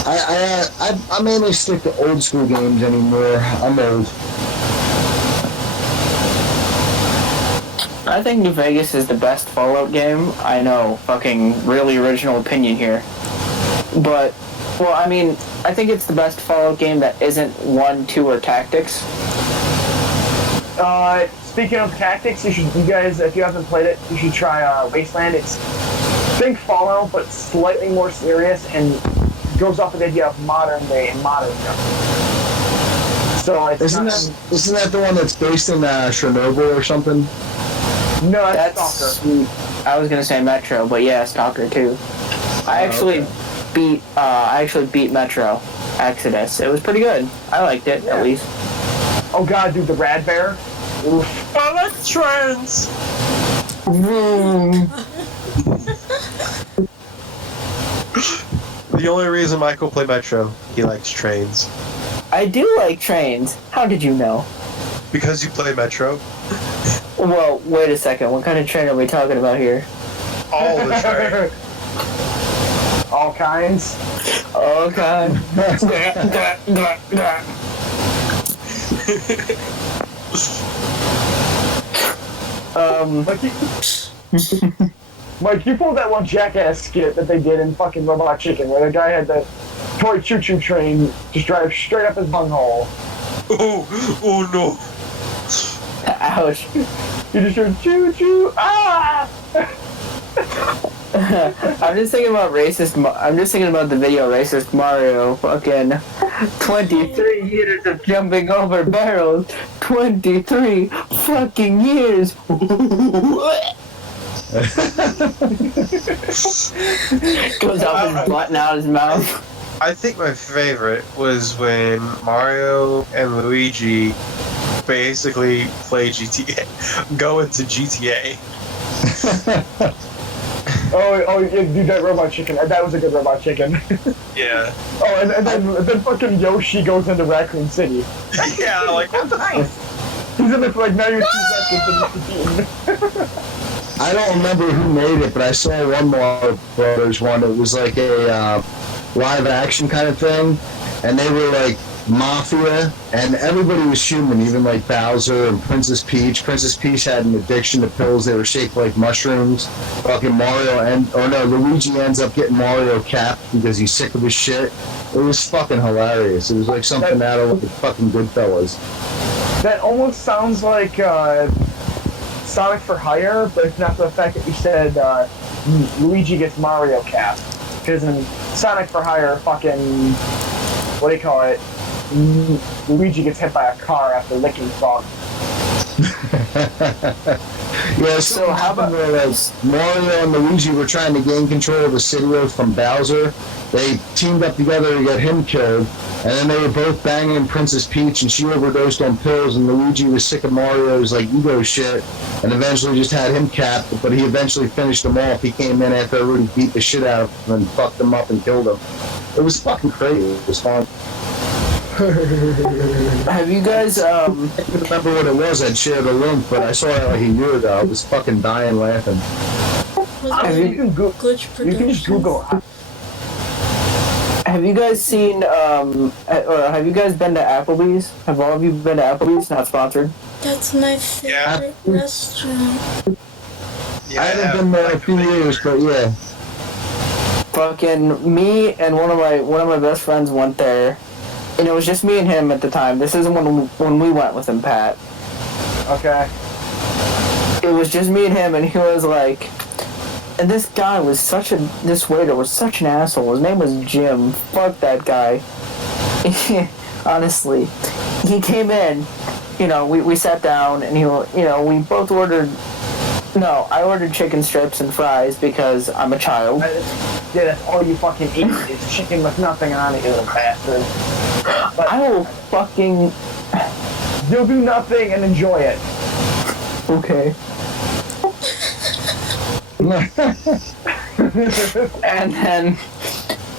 I mainly stick to old school games anymore. I'm old. I think New Vegas is the best Fallout game. I know, fucking really original opinion here. But, well, I mean, I think it's the best Fallout game that isn't 1, 2, or tactics. Speaking of tactics, you guys, if you haven't played it, you should try Wasteland. It's think Fallout, but slightly more serious, and goes off of the idea of modern day and modern stuff. So it's isn't that the one that's based in Chernobyl or something? No, that's Stalker. I was gonna say Metro, but yeah, Stalker too. I actually beat Metro Exodus. It was pretty good. I liked it, at least. Oh god, dude, the Rad Bear. Oof. Electrons! The only reason Michael played Metro, he likes trains. I do like trains. How did you know? Because you play Metro? Well, wait a second. What kind of train are we talking about here? All the train. All kinds. All kinds. Mike, you pulled that one jackass skit that they did in fucking Robot Chicken, where the guy had the toy choo-choo train just drive straight up his bunghole. Oh no. Ouch. You just heard choo-choo, ah! I'm just thinking about the video racist Mario. Fucking 23 years of jumping over barrels. 23 fucking years. Goes off his butt and out his mouth. I think my favorite was when Mario and Luigi basically play GTA, go into GTA. Oh, yeah, dude, that Robot Chicken. That was a good Robot Chicken. Yeah. Oh, and then fucking Yoshi goes into Raccoon City. Yeah, like, what the hell? He's in it for like 92 seconds. I don't remember who made it, but I saw one Mario Brothers one. It was like a live action kind of thing, and they were like mafia, and everybody was human, even like Bowser and Princess Peach. Princess Peach had an addiction to pills. They were shaped like mushrooms. Fucking Luigi ends up getting Mario capped because he's sick of his shit. It was fucking hilarious. It was like something out of like fucking Goodfellas. That almost sounds like Sonic for Hire, but it's not for the fact that you said Luigi gets Mario capped. Because in Sonic for Hire, fucking, what do you call it? Luigi gets hit by a car after licking salt. Yeah, so how about Mario and Luigi were trying to gain control of the city from Bowser? They teamed up together to get him killed, and then they were both banging Princess Peach, and she overdosed on pills, and Luigi was sick of Mario's like ego shit, and eventually just had him capped, but he eventually finished him off. He came in after everybody beat the shit out of him and fucked him up and killed him. It was fucking crazy. It was fun. Have you guys I can't remember what it was. I'd shared a link, but I saw it like a year ago. I was fucking dying laughing. Was You can go. Glitch You can just Google. have you guys seen or have you guys been to Applebee's? Have all of you been to Applebee's? Not sponsored. That's my favorite restaurant. Yeah, I haven't been there in a few years, but yeah. Fucking me and one of my best friends went there, and it was just me and him at the time. This isn't when we went with him, Pat. Okay. It was just me and him, and he was like, and this guy was this waiter was such an asshole. His name was Jim. Fuck that guy. Honestly, he came in, we sat down, and we both ordered. No, I ordered chicken strips and fries because I'm a child. Yeah, that's all you fucking eat is chicken with nothing on it, you little bastard. But I will fucking. you'll do nothing and enjoy it. Okay.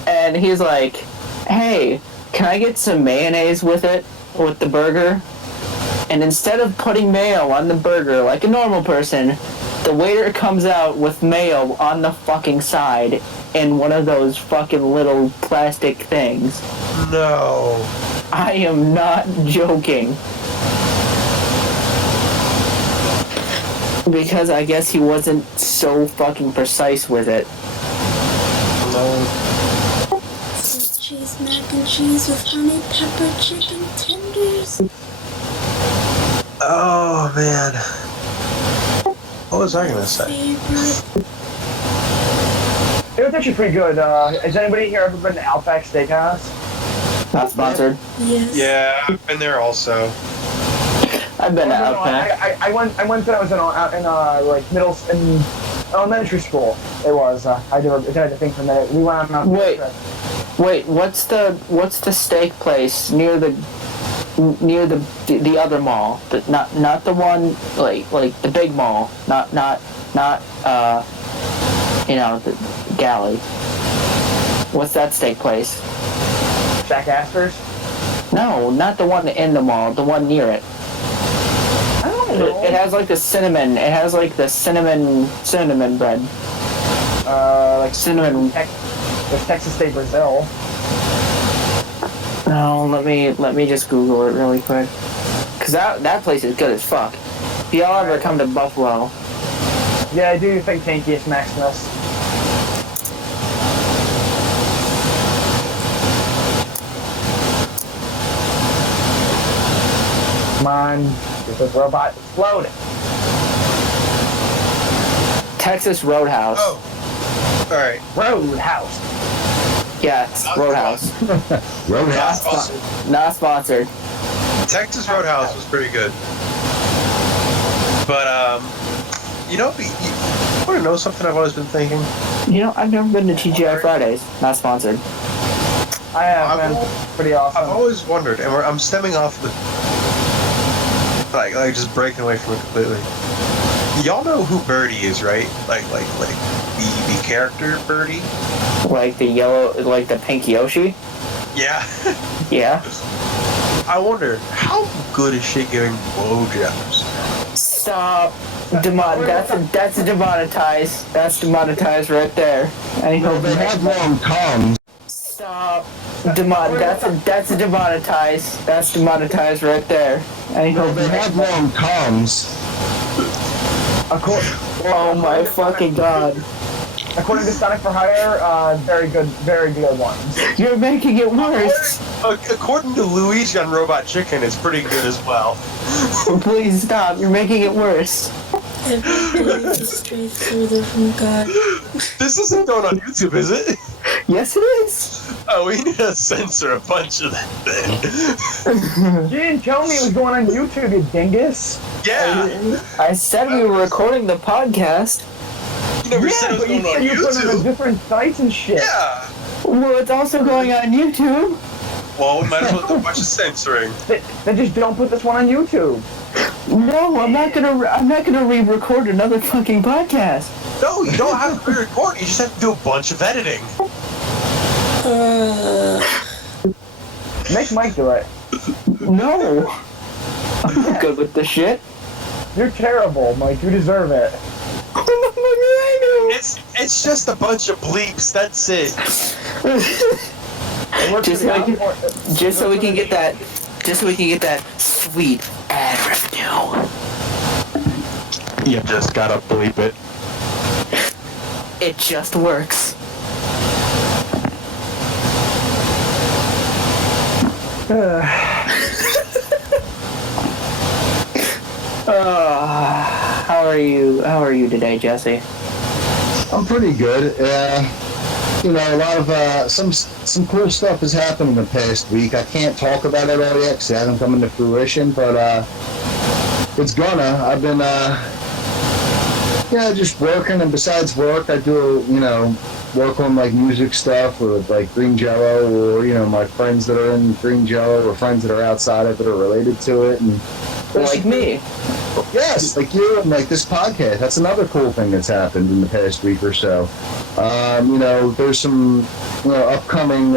and he's like, hey, can I get some mayonnaise with the burger? And instead of putting mayo on the burger like a normal person, the waiter comes out with mayo on the fucking side in one of those fucking little plastic things. No. I am not joking. Because I guess he wasn't so fucking precise with it. No. Cheese mac and cheese with honey pepper chicken tenders. Oh, man. What was I going to say? Favorite. It was actually pretty good. Has anybody here ever been to Outback Steakhouse? Not sponsored. Yes. Yeah, I've been there also. I've been to No, Outback. I went when I was in elementary school. It was. I had to think for a minute. We went on Wait, what's the steak place near the other mall? Not the one like the big mall. Not the Galley. What's that steak place? Jack Astor's? No, not the one in the mall. The one near it. I don't know. It has like the cinnamon. It has like the cinnamon bread. Like Cinnamon. There's Texas State Brazil. No, let me just Google it really quick. Cause that place is good as fuck. If y'all ever come to Buffalo. Yeah, I do think Tankiest Maximus. Come on, get this robot exploded. Texas Roadhouse. Oh. Alright. Roadhouse. Yes, Roadhouse. Roadhouse. Not sponsored. Texas Roadhouse was pretty good. But, you want to know something I've always been thinking? I've never been to TGI Fridays. Not sponsored. I have been pretty awesome. I've always wondered, and I'm stemming off the... Like just breaking away from it completely. Y'all know who Birdie is, right? Like the character Birdie? Like the yellow, like the pink Yoshi? Yeah. Yeah. I wonder, how good is she giving blowjobs? Stop. That's demonetized. That's demonetized right there. Well, they have long tongues. Stop. That's demonetized. That's demonetized right there. Well, they have long tongues. Oh my fucking god. According to Sonic for Hire, very good ones. You're making it worse. According to Luigi on Robot Chicken, it's pretty good as well. Please stop. You're making it worse. Everybody is straight further from God. This isn't going on YouTube, is it? Yes, it is. Oh, we need to censor a bunch of that then. You didn't tell me it was going on YouTube, you dingus. Yeah. I said we were recording the podcast. You never said it was but you going on said you put it on YouTube. different sites and shit. Yeah. Well, it's also going on YouTube. Well, we might as well do a bunch of censoring. Then just don't put this one on YouTube. No, I'm not gonna re-record another fucking podcast. No, you don't have to re-record. You just have to do a bunch of editing. Make Mike do it. No. I'm not good with this shit. You're terrible, Mike. You deserve it. It's just a bunch of bleeps. That's it. It works Just for the so we can- outdoor- Just so we can get that. Just so we can get that sweet ad revenue. You just gotta bleep it. It just works. How are you? How are you today, Jesse? I'm pretty good. You know, a lot of some cool stuff has happened in the past week. I can't talk about it all yet because it hasn't come into fruition, but it's gonna. I've been just working, and besides work, I do work on like music stuff or like Green Jello, or my friends that are in Green Jello or friends that are outside of it or related to it, and Like me. yes, like you and like this podcast. That's another cool thing that's happened in the past week or so. There's some upcoming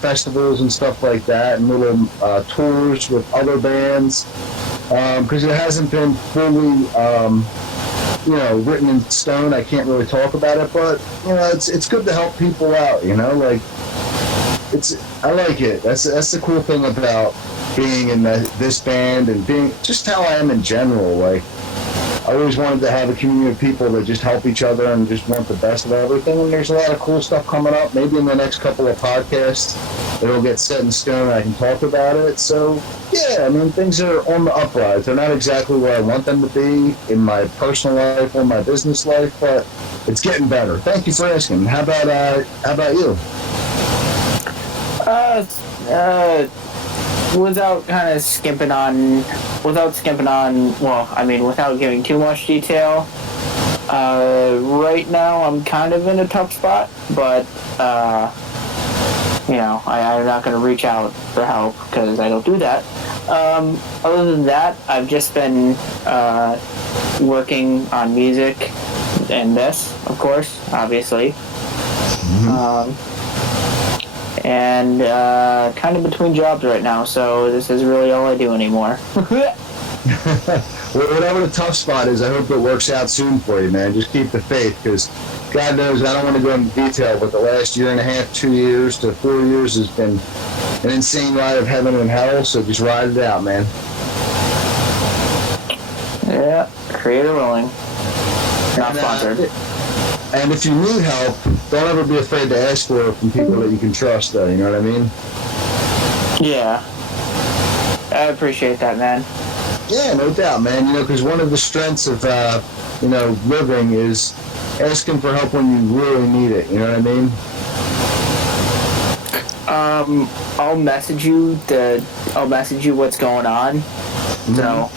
festivals and stuff like that, and little tours with other bands, because it hasn't been fully written in stone. I can't really talk about it, but it's good to help people out. I like it. That's the cool thing about being in this band and being just how I am in general. Like, I always wanted to have a community of people that just help each other and just want the best of everything. And there's a lot of cool stuff coming up. Maybe in the next couple of podcasts, it'll get set in stone and I can talk about it. So, yeah, I mean, things are on the uprise. They're not exactly where I want them to be in my personal life or my business life, but it's getting better. Thank you for asking. How about you? Without without giving too much detail, right now I'm kind of in a tough spot, but, I'm not going to reach out for help because I don't do that. Other than that, I've just been working on music and this, of course, obviously. And kind of between jobs right now, so this is really all I do anymore. Well, whatever the tough spot is, I hope it works out soon for you, man. Just keep the faith, because God knows I don't want to go into detail, but the last year and a half, 2 years to 4 years has been an insane ride of heaven and hell, so just ride it out, man. Yeah, creator willing. Not sponsored. And if you need help, don't ever be afraid to ask for it from people that you can trust, though, you know what I mean? Yeah. I appreciate that, man. Yeah, no doubt, man. Because one of the strengths of, living is asking for help when you really need it, you know what I mean? I'll message you what's going on. So.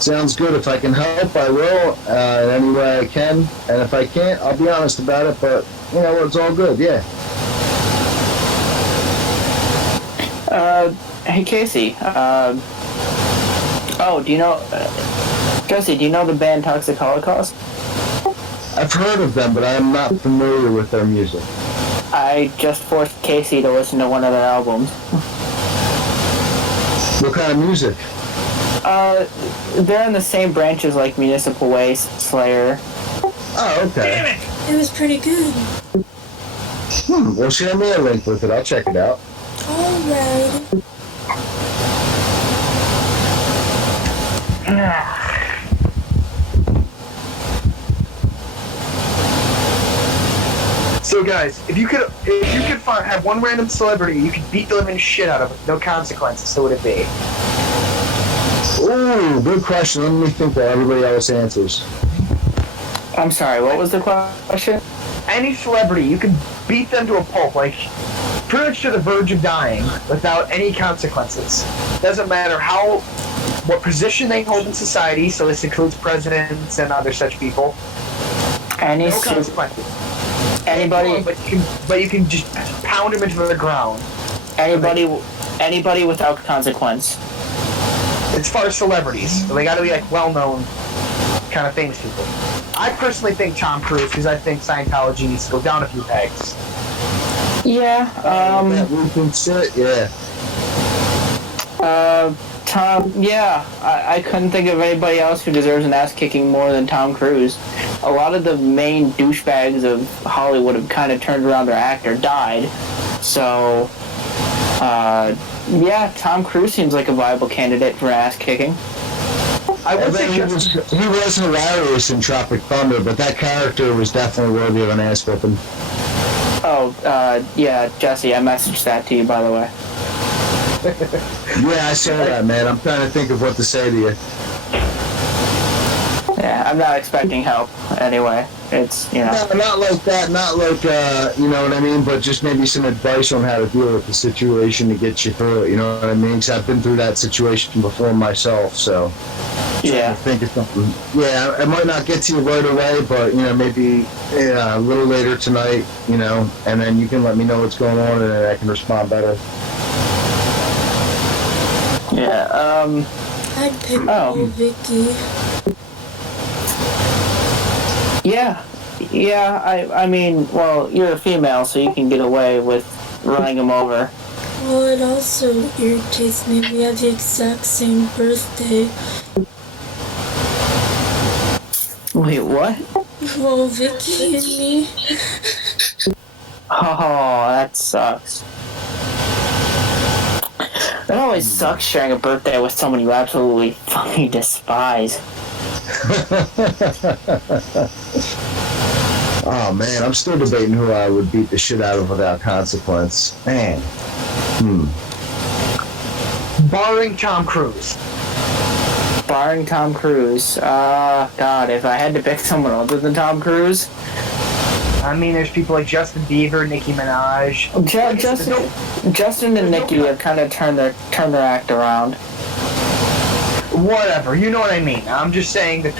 Sounds good. If I can help, I will, in any way I can. And if I can't, I'll be honest about it, but, it's all good, yeah. Hey, Casey. Jesse, do you know the band Toxic Holocaust? I've heard of them, but I am not familiar with their music. I just forced Casey to listen to one of their albums. What kind of music? They're in the same branches like Municipal Waste, Slayer. Oh, okay. It was pretty good. Well, share me a link with it. I'll check it out. Alright. So guys, if you could have one random celebrity you could beat the living shit out of with no consequences, who would it be? Ooh, good question. Let me think while everybody else answers. I'm sorry, what was the question? Any celebrity, you can beat them to a pulp, like pretty much to the verge of dying without any consequences. Doesn't matter what position they hold in society, so this includes presidents and other such people. Any No consequences. Anybody, but you can just pound them into the ground. anybody without consequence. As far as celebrities, they got to be like well-known, kind of famous people. I personally think Tom Cruise, because I think Scientology needs to go down a few pegs. Yeah. That recent shit, yeah. Tom. Yeah. I couldn't think of anybody else who deserves an ass kicking more than Tom Cruise. A lot of the main douchebags of Hollywood have kind of turned around their act or died. So, yeah, Tom Cruise seems like a viable candidate for ass kicking. I would say he was hilarious in Tropic Thunder, but that character was definitely worthy of an ass whipping. Oh, yeah, Jesse, I messaged that to you, by the way. Yeah, I saw that, man. I'm trying to think of what to say to you. Yeah, I'm not expecting help, anyway. It's, you know. No, not like that, not like, you know what I mean, but just maybe some advice on how to deal with the situation to get you through it, you know what I mean? Because I've been through that situation before myself, so. Yeah. I think it's something. Yeah, I might not get to you right away, but, you know, maybe a little later tonight, you know, and then you can let me know what's going on and I can respond better. Yeah, I'd pick Vicky. Yeah, I mean, well, you're a female, so you can get away with running him over. Well, it also irritates me. We have the exact same birthday. Wait, what? Well, Vicky and me. Oh, that sucks. That always sucks sharing a birthday with someone you absolutely fucking despise. Oh man, I'm still debating who I would beat the shit out of without consequence. Man. Barring Tom Cruise. Barring Tom Cruise. God, if I had to pick someone other than Tom Cruise. I mean, there's people like Justin Bieber, Nicki Minaj. Justin and Nicki have kind of turned their act around. Whatever, you know what I mean. I'm just saying that.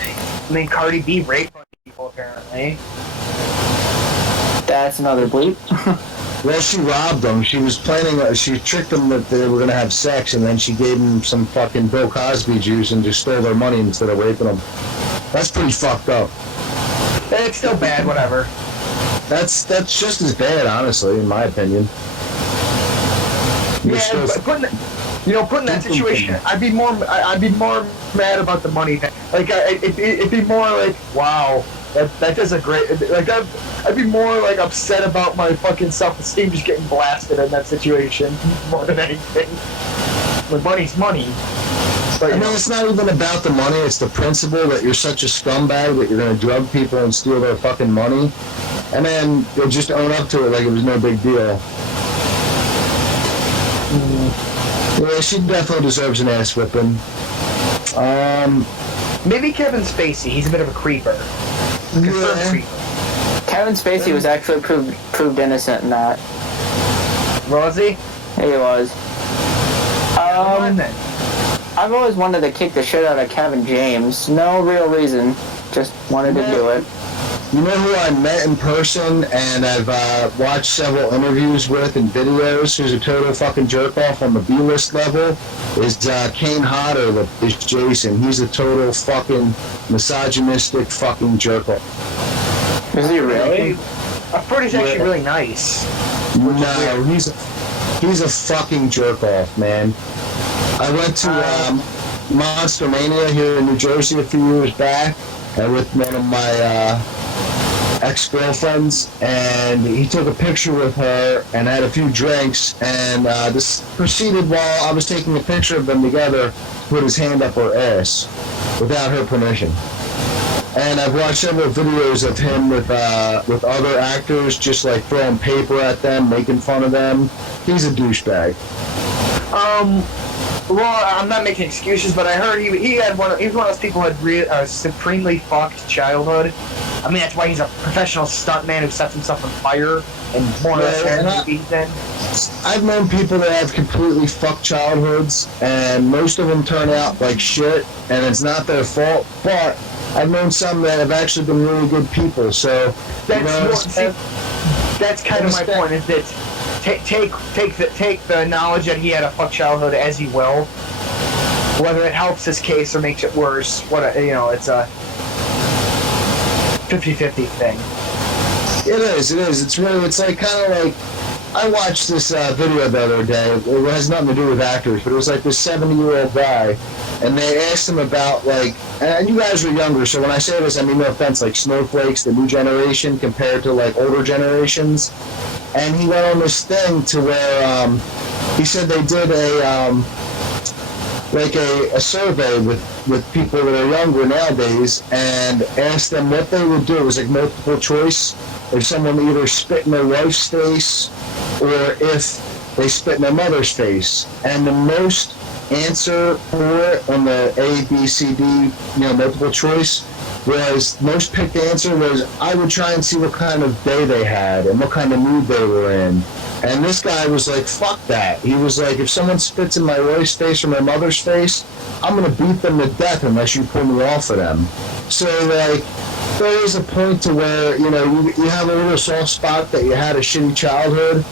I mean, Cardi B raped people apparently. That's another bleep. Well, she robbed them. She was planning. She tricked them that they were gonna have sex, and then she gave them some fucking Bill Cosby juice and just stole their money instead of raping them. That's pretty fucked up. It's still bad. Whatever. That's just as bad, honestly, in my opinion. Yeah, but putting that situation, I'd be more mad about the money. Like, it'd be more like, wow, that does a great. Like, I'd be more like upset about my fucking self-esteem just getting blasted in that situation more than anything. Like, money's money. But, I mean, it's not even about the money. It's the principle that you're such a scumbag that you're going to drug people and steal their fucking money. And then you'll just own up to it like it was no big deal. Yeah, she definitely deserves an ass whipping. Maybe Kevin Spacey. He's a bit of a creeper. Yeah. Creeper. Kevin Spacey was actually proved innocent in that. Was he? He was. Come on then. I've always wanted to kick the shit out of Kevin James. No real reason. Just wanted to do it. You know who I met in person and I've watched several interviews with and videos who's a total fucking jerk-off on the B-list level? Is Kane Hodder with is Jason. He's a total fucking misogynistic fucking jerk-off. Is he really? I've heard he's actually really nice. No, he's a fucking jerk-off, man. I went to Monster Mania here in New Jersey a few years back with one of my ex-girlfriends, and he took a picture with her and had a few drinks, and this proceeded while I was taking a picture of them together to put his hand up her ass without her permission. And I've watched several videos of him with other actors, just like throwing paper at them, making fun of them. He's a douchebag. Well, I'm not making excuses, but I heard he was one of those people who had supremely fucked childhood. I mean, that's why he's a professional stuntman who sets himself on fire and more or less has movies in. I've known people that have completely fucked childhoods, and most of them turn out like shit, and it's not their fault, but I've known some that have actually been really good people, so... That's kind of my point, is that take the knowledge that he had a fucked childhood as he will, whether it helps his case or makes it worse, it's a 50-50 thing. It is. It's really, it's like kind of like I watched this video the other day. It has nothing to do with actors, but it was like this 70-year-old guy, and they asked him about, like, and you guys were younger, so when I say this, I mean no offense, like snowflakes, the new generation compared to like older generations. And he went on this thing to where he said they did a survey with people that are younger nowadays and asked them what they would do. It was like multiple choice. If someone either spit in their wife's face or if they spit in their mother's face. And the most answer for it on the A, B, C, D, multiple choice was, most picked answer was, I would try and see what kind of day they had and what kind of mood they were in. And this guy was like, fuck that. He was like, if someone spits in my wife's face or my mother's face, I'm going to beat them to death unless you pull me off of them. So, like, there is a point to where, you have a little soft spot that you had a shitty childhood,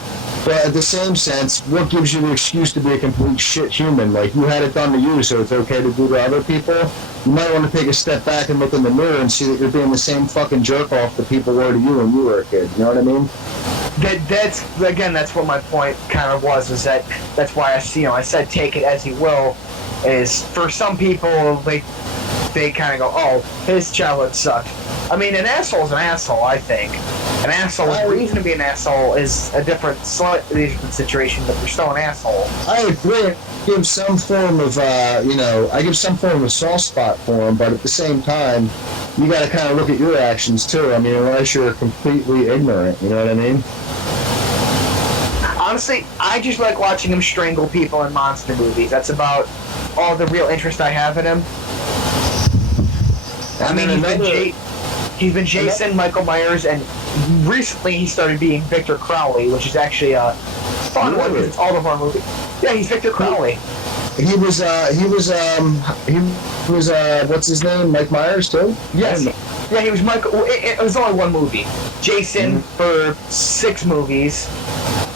but at the same sense, what gives you the excuse to be a complete shit human? Like, you had it done to you, so it's okay to do to other people. You might want to take a step back and look in the mirror and see that you're being the same fucking jerk-off that people were to you when you were a kid. You know what I mean? That's what my point kind of was, is that's why I said take it as you will, is for some people, they kind of go, oh, his childhood sucked. I mean, an asshole's an asshole, I think. An asshole with reason to be an asshole is a slightly different situation, but you're still an asshole. I agree. Give some form of, I give some form of soft spot for him, but at the same time, you got to kind of look at your actions too. I mean, unless you're completely ignorant, you know what I mean? Honestly, I just like watching him strangle people in monster movies. That's about all the real interest I have in him. I mean, he's been Jason, Michael Myers, and recently he started being Victor Crowley, which is actually a fun one because it's all of our movies. Yeah, he's Victor Crowley. He was what's his name? Mike Myers too? Yes. Yeah, he was Michael. It was only one movie. Jason for 6 movies,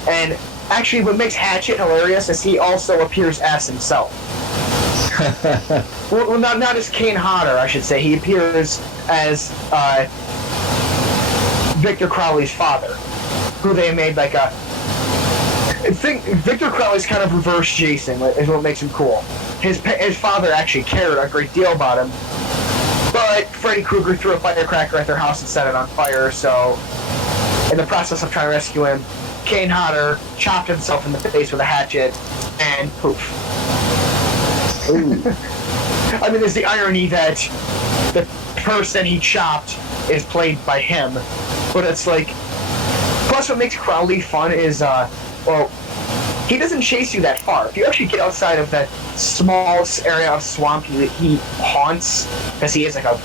and actually, what makes Hatchet hilarious is he also appears as himself. Well, not as Kane Hodder, I should say. He appears as Victor Crowley's father, who they made like a. I think Victor Crowley's kind of reverse Jason, is what makes him cool. His father actually cared a great deal about him, but Freddy Krueger threw a firecracker at their house and set it on fire. So, in the process of trying to rescue him, Kane Hodder chopped himself in the face with a hatchet, and poof. I mean, there's the irony that the person he chopped is played by him, but it's like. Plus, what makes Crowley fun is, he doesn't chase you that far. If you actually get outside of that small area of swamp he haunts, because he is like a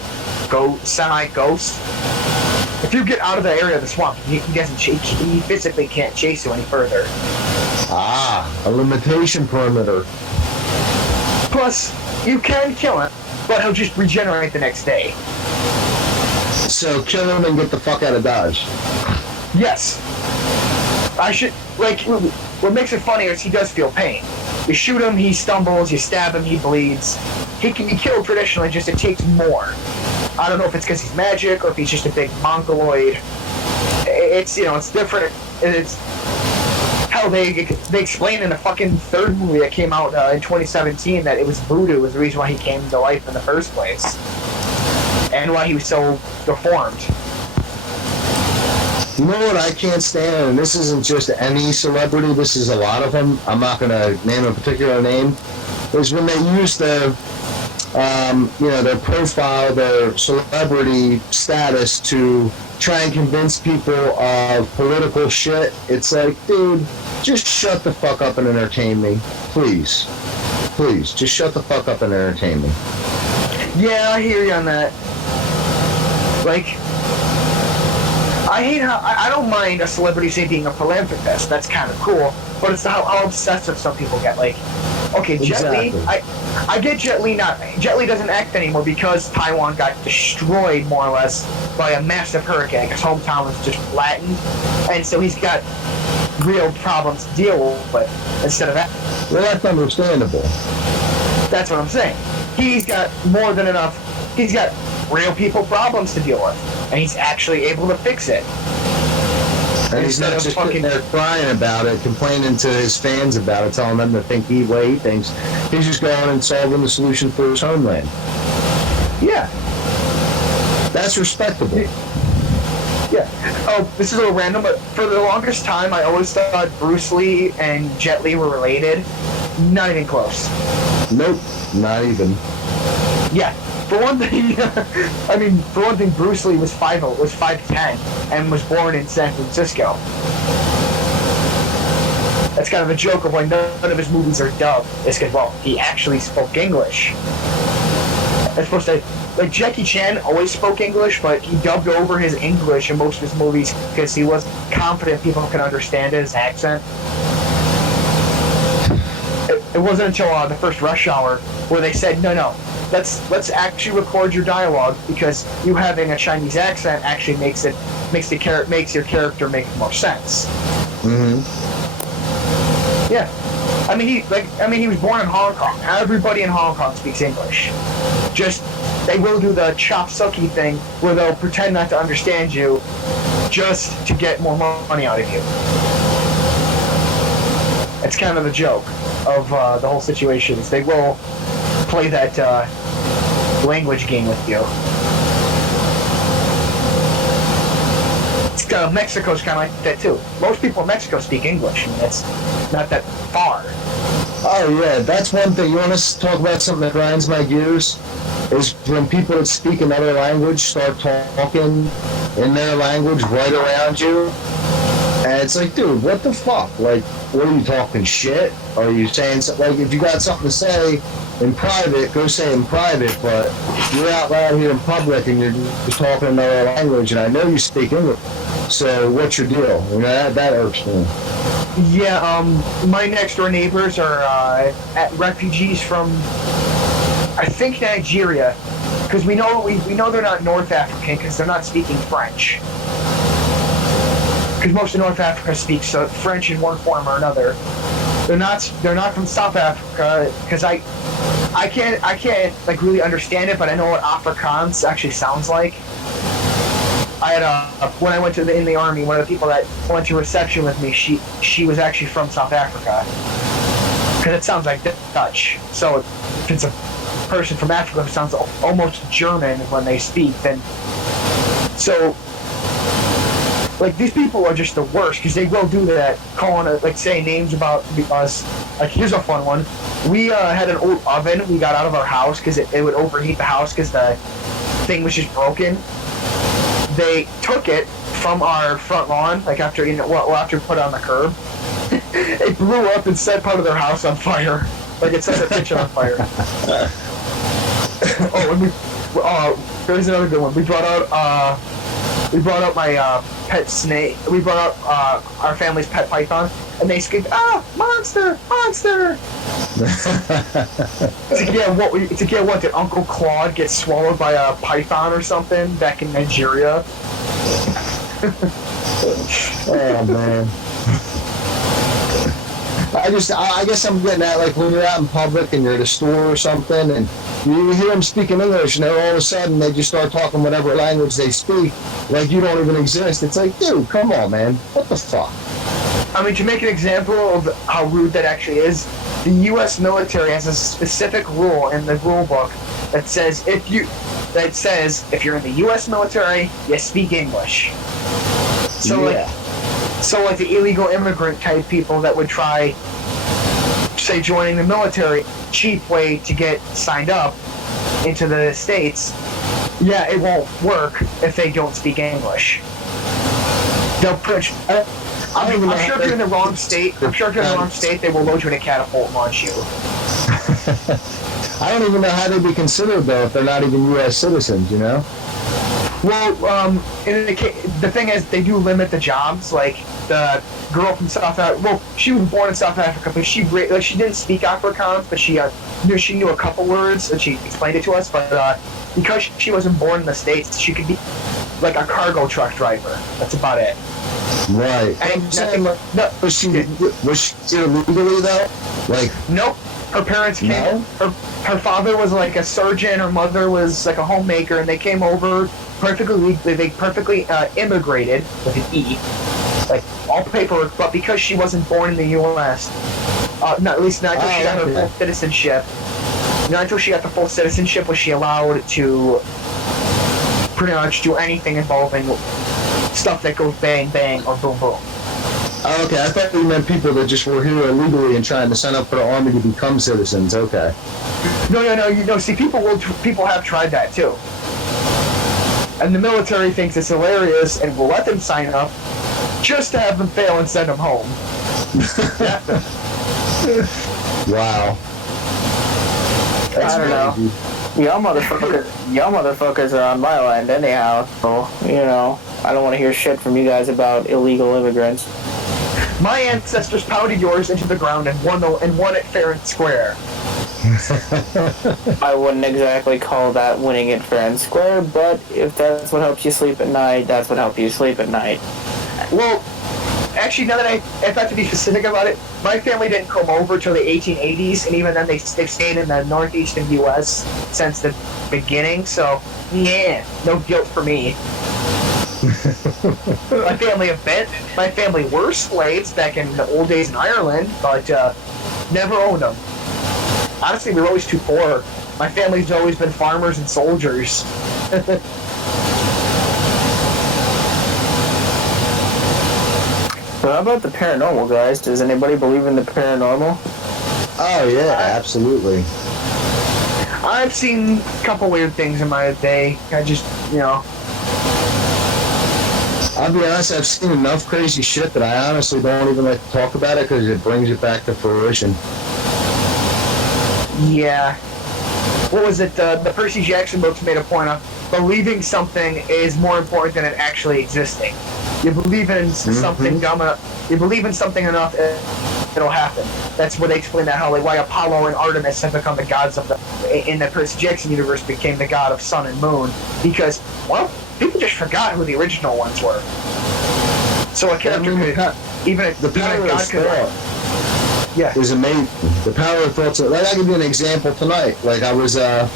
semi-ghost. If you get out of the area of the swamp, he physically can't chase you any further. A limitation perimeter. Plus, you can kill him, but he'll just regenerate the next day. So kill him and get the fuck out of Dodge. Yes. What makes it funny is he does feel pain. You shoot him, he stumbles, you stab him, he bleeds. He can be killed traditionally, just it takes more. I don't know if it's because he's magic or if he's just a big mongoloid. It's different. Hell, they explained in the fucking 3rd movie that came out in 2017 that it was voodoo was the reason why he came to life in the first place. And why he was so deformed. You know what I can't stand, and this isn't just any celebrity, this is a lot of them, I'm not going to name a particular name, is when they use their profile, their celebrity status to try and convince people of political shit. It's like, dude, just shut the fuck up and entertain me. Please. Please, just shut the fuck up and entertain me. Yeah, I hear you on that. Like, I hate how I don't mind a celebrity say being a philanthropist. That's kind of cool, but it's how obsessive some people get. Like, okay, exactly. Jet Li. I get Jet Li not. Jet Li doesn't act anymore because Taiwan got destroyed more or less by a massive hurricane. His hometown was just flattened, and so he's got real problems to deal with instead of that. Well, that's understandable. That's what I'm saying. He's got more than enough. He's got real people problems to deal with, and he's actually able to fix it. And he's not just sitting there crying about it, complaining to his fans about it, telling them to think the way he thinks. He's just going and solving the solution for his homeland. Yeah. That's respectable. Yeah. Oh, this is a little random, but for the longest time, I always thought Bruce Lee and Jet Li were related. Not even close. Nope, not even. Yeah. For one thing, Bruce Lee was 5'10", and was born in San Francisco. That's kind of a joke of why none of his movies are dubbed. It's because, well, he actually spoke English. That's supposed to, like, Jackie Chan always spoke English, but he dubbed over his English in most of his movies because he was confident people could understand his accent. It wasn't until the first Rush Hour where they said, no, let's actually record your dialogue because you having a Chinese accent actually makes your character make more sense. Mm-hmm. Yeah. He was born in Hong Kong. Everybody in Hong Kong speaks English. Just, they will do the chop sucky thing where they'll pretend not to understand you just to get more money out of you. It's kind of the joke of the whole situation. Is they will play that language game with you. Mexico's kind of like that too. Most people in Mexico speak English, and it's not that far. Oh yeah, that's one thing. You want to talk about something that grinds my gears? Is when people that speak another language start talking in their language right around you. And it's like, dude, what the fuck? Like, what are you talking shit? Are you saying something? Like, if you got something to say in private, go say it in private, but you're out loud here in public and you're just talking another language, and I know you speak English. So what's your deal? You know, that irks me. Yeah, my next door neighbors are refugees from, I think, Nigeria, because we know they're not North African because they're not speaking French. Because most of North Africa speaks French in one form or another. They're not from South Africa because I can't like really understand it, but I know what Afrikaans actually sounds like. I had when I went in the army, one of the people that went to reception with me, she was actually from South Africa because it sounds like Dutch. So if it's a person from Africa who sounds almost German when they speak, then so. Like, these people are just the worst because they will do that, saying names about us. Like, here's a fun one. We had an old oven we got out of our house because it would overheat the house because the thing was just broken. They took it from our front lawn, like after we put it on the curb. It blew up and set part of their house on fire. Like, it set their kitchen on fire. There's another good one. We brought out my pet snake. We brought out our family's pet python, and they screamed, "Ah, monster, monster!" To get what? Did Uncle Claude get swallowed by a python or something back in Nigeria? Oh man. I guess I'm getting at, like, when you're out in public and you're at a store or something and you hear them speaking English and then all of a sudden they just start talking whatever language they speak like you don't even exist. It's like, dude, come on, man. What the fuck? I mean, to make an example of how rude that actually is, the U.S. military has a specific rule in the rule book that says if you're in the U.S. military, you speak English. So yeah. So, like, the illegal immigrant type people that would try, say, joining the military, cheap way to get signed up into the States, yeah, it won't work if they don't speak English. They'll push. I'm sure if you're in the wrong state, they will load you in a catapult and launch you. I don't even know how they'd be considered, though, if they're not even U.S. citizens, you know? Well, the thing is, they do limit the jobs. Like, the girl from South Africa, well, she was born in South Africa, but she didn't speak Afrikaans, but she knew a couple words, and she explained it to us, but because she wasn't born in the States, she could be, like, a cargo truck driver. That's about it. Right. And was she here legally, though? Like, nope. Her parents came. No? Her father was like a surgeon. Her mother was like a homemaker, and they came over perfectly legally. They perfectly immigrated with an E, like all paperwork. But because she wasn't born in the U.S., not at least not until she got her full citizenship. Not until she got the full citizenship was she allowed to pretty much do anything involving stuff that goes bang bang or boom boom. Oh, okay, I thought you meant people that just were here illegally and trying to sign up for the army to become citizens. Okay. No. See, people have tried that too, and the military thinks it's hilarious and will let them sign up just to have them fail and send them home. Wow. I don't know. Y'all motherfuckers are on my land anyhow, so, I don't want to hear shit from you guys about illegal immigrants. My ancestors pounded yours into the ground and won it fair and square. I wouldn't exactly call that winning it fair and square, but if that's what helps you sleep at night, that's what helps you sleep at night. Well, actually, now that if I have to be specific about it, my family didn't come over till the 1880s, and even then they've stayed in the northeastern U.S. since the beginning, so, yeah, no guilt for me. My family were slaves back in the old days in Ireland, but never owned them. Honestly, we were always too poor. My family's always been farmers and soldiers. So how about the paranormal, guys? Does anybody believe in the paranormal? Oh, yeah, absolutely. I've seen a couple weird things in my day. I just, I'll be honest, I've seen enough crazy shit that I honestly don't even like to talk about it because it brings it back to fruition. Yeah. What was it? The Percy Jackson books made a point of believing something is more important than it actually existing. You believe in something dumb enough. You believe in something enough, it'll happen. That's where they explain that how why Apollo and Artemis have become the gods of in the Percy Jackson universe became the god of sun and moon because people just forgot who the original ones were. So a character could even a god could. Yeah. Is amazing. The power of thoughts. Like, I'll give you an example tonight. Like, I was got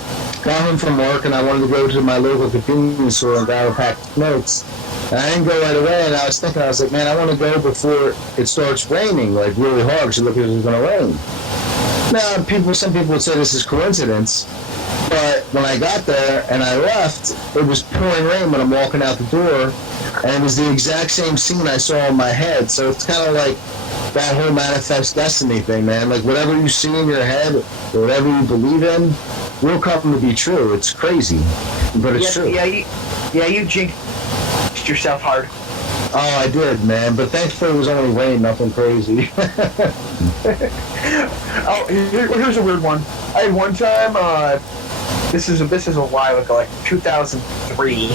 home from work and I wanted to go to my local convenience store and grab a pack of smokes. And I didn't go right away, and I was like, man, I want to go before it starts raining, like really hard, because it looks like it's going to rain. Now, some people would say this is coincidence, but when I got there and I left, it was pouring rain when I'm walking out the door, and it was the exact same scene I saw in my head. So it's kind of like that whole manifest destiny thing, man. Like, whatever you see in your head, or whatever you believe in, will come to be true. It's crazy, but it's true. You jinxed yourself hard. Oh, I did, man. But thankfully it was only rain, nothing crazy. Here's a weird one. I had one time, this is a while ago, like 2003.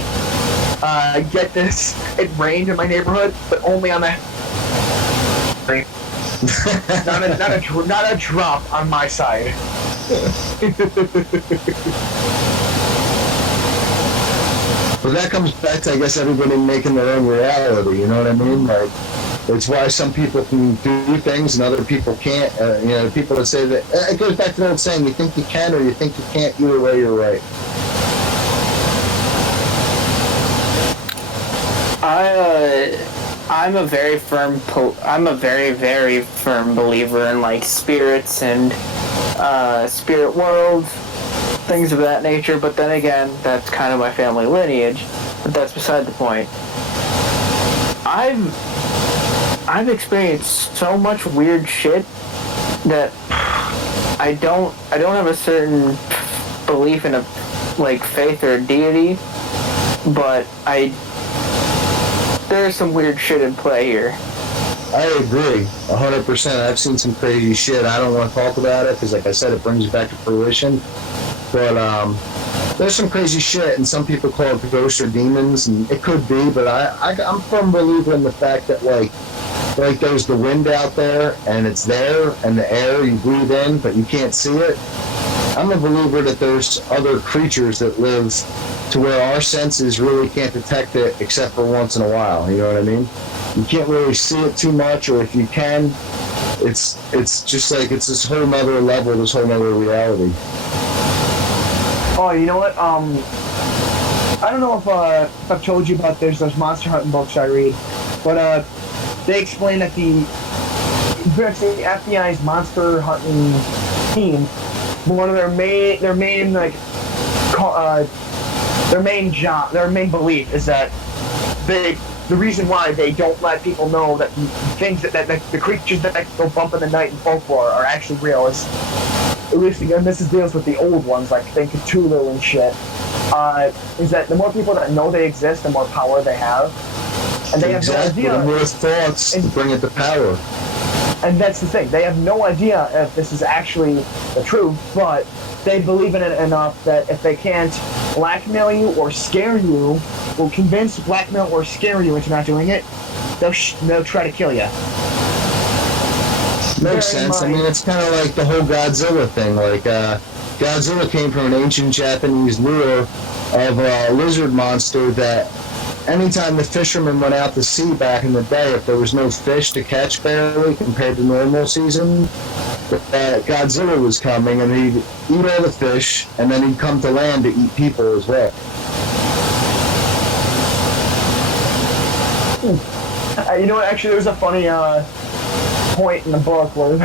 Get this, it rained in my neighborhood, but only on the not a drop on my side. But that comes back to, I guess, everybody making their own reality, you know what I mean? Like, it's why some people can do things and other people can't. People that say that, it goes back to that old saying, you think you can or you think you can't, either way you're right. I'm a very very firm believer in like spirits and spirit world, things of that nature, but then again, that's kind of my family lineage, but that's beside the point. I've experienced so much weird shit that I don't have a certain belief in a like faith or a deity, but there's some weird shit in play here. I agree, 100%. I've seen some crazy shit. I don't want to talk about it because, like I said, it brings it back to fruition. But there's some crazy shit, and some people call it ghosts or demons, and it could be. But I'm a firm believer in the fact that like there's the wind out there, and it's there, and the air you breathe in, but you can't see it. I'm a believer that there's other creatures that live to where our senses really can't detect it except for once in a while. You know what I mean? You can't really see it too much, or if you can, it's just like it's this whole nother level, this whole nother reality. Oh, you know what? I don't know if I've told you about those monster hunting books I read, but they explain that the FBI's monster hunting team, one of their main belief is that the reason why they don't let people know that things that the creatures that go bump in the night in folklore are actually real is, at least again, this deals with the old ones like think Cthulhu and shit, is that the more people that know they exist, the more power they have, and they have no idea. The more thoughts to bring it to power. And that's the thing. They have no idea if this is actually the truth, but they believe in it enough that if they can't blackmail you or scare you, or convince, blackmail, or scare you into not doing it, they'll try to kill you. Makes sense. I mean, it's kind of like the whole Godzilla thing. Like, Godzilla came from an ancient Japanese lore of a lizard monster that anytime the fishermen went out to sea back in the day, if there was no fish to catch barely compared to normal season, Godzilla was coming and he'd eat all the fish and then he'd come to land to eat people as well. You know what, actually, there's a funny point in the book where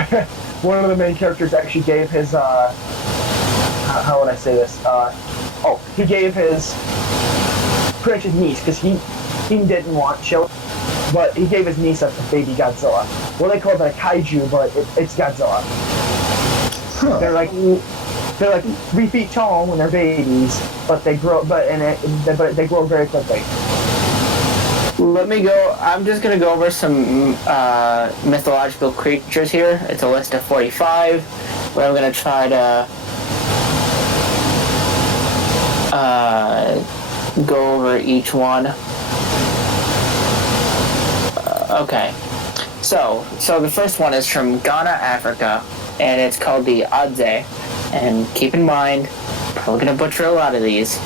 one of the main characters actually gave his, how would I say this? He gave his pretty much his niece, because he didn't want children, but he gave his niece a baby Godzilla. Well, they call it a kaiju, but it's Godzilla. Huh. They're like 3 feet tall when they're babies, but they grow they grow very quickly. Let me go. I'm just gonna go over some mythological creatures here. It's a list of 45, where I'm gonna try to go over each one. Okay, so the first one is from Ghana, Africa, and it's called the Adze. And keep in mind, probably gonna butcher a lot of these.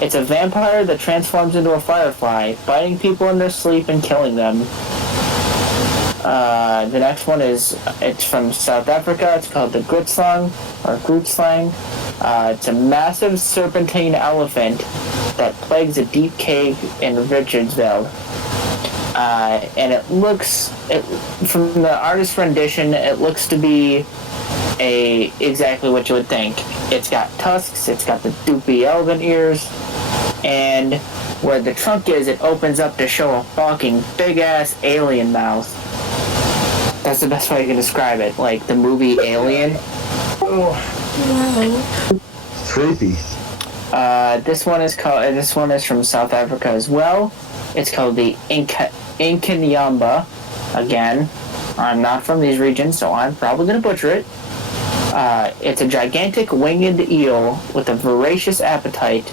It's a vampire that transforms into a firefly, biting people in their sleep and killing them. The next one it's from South Africa. It's called the Grootslang, or Grootslang. It's a massive serpentine elephant that plagues a deep cave in Richardsville. And from the artist's rendition, it looks to be exactly what you would think. It's got tusks, it's got the doopy elven ears, and where the trunk is, it opens up to show a fucking big-ass alien mouth. That's the best way I can describe it, like the movie Alien. Wow. Creepy. This one is from South Africa as well. It's called the Inkanyamba. Again, I'm not from these regions, so I'm probably going to butcher it. It's a gigantic winged eel with a voracious appetite,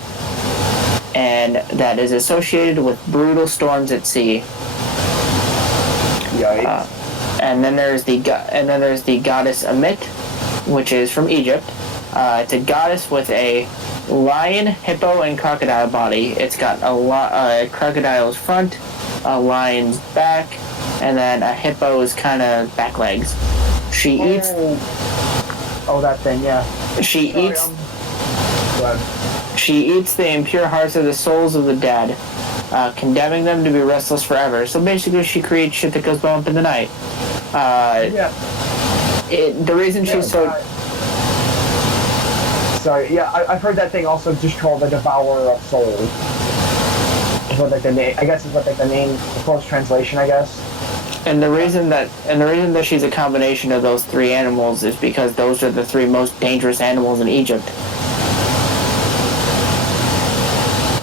and that is associated with brutal storms at sea. Yikes. And then there's the goddess Amit, which is from Egypt. It's a goddess with a lion, hippo, and crocodile body. It's got a crocodile's front, a lion's back, and then a hippo's kind of back legs. She eats. Oh, that thing, yeah. She eats the impure hearts of the souls of the dead, condemning them to be restless forever. So basically, she creates shit that goes bump in the night. The reason she's so. Sorry, yeah, I've heard that thing also just called the Devourer of Souls. Is what like the name? I guess is what like the name, the close translation, I guess. And the reason that she's a combination of those three animals is because those are the three most dangerous animals in Egypt.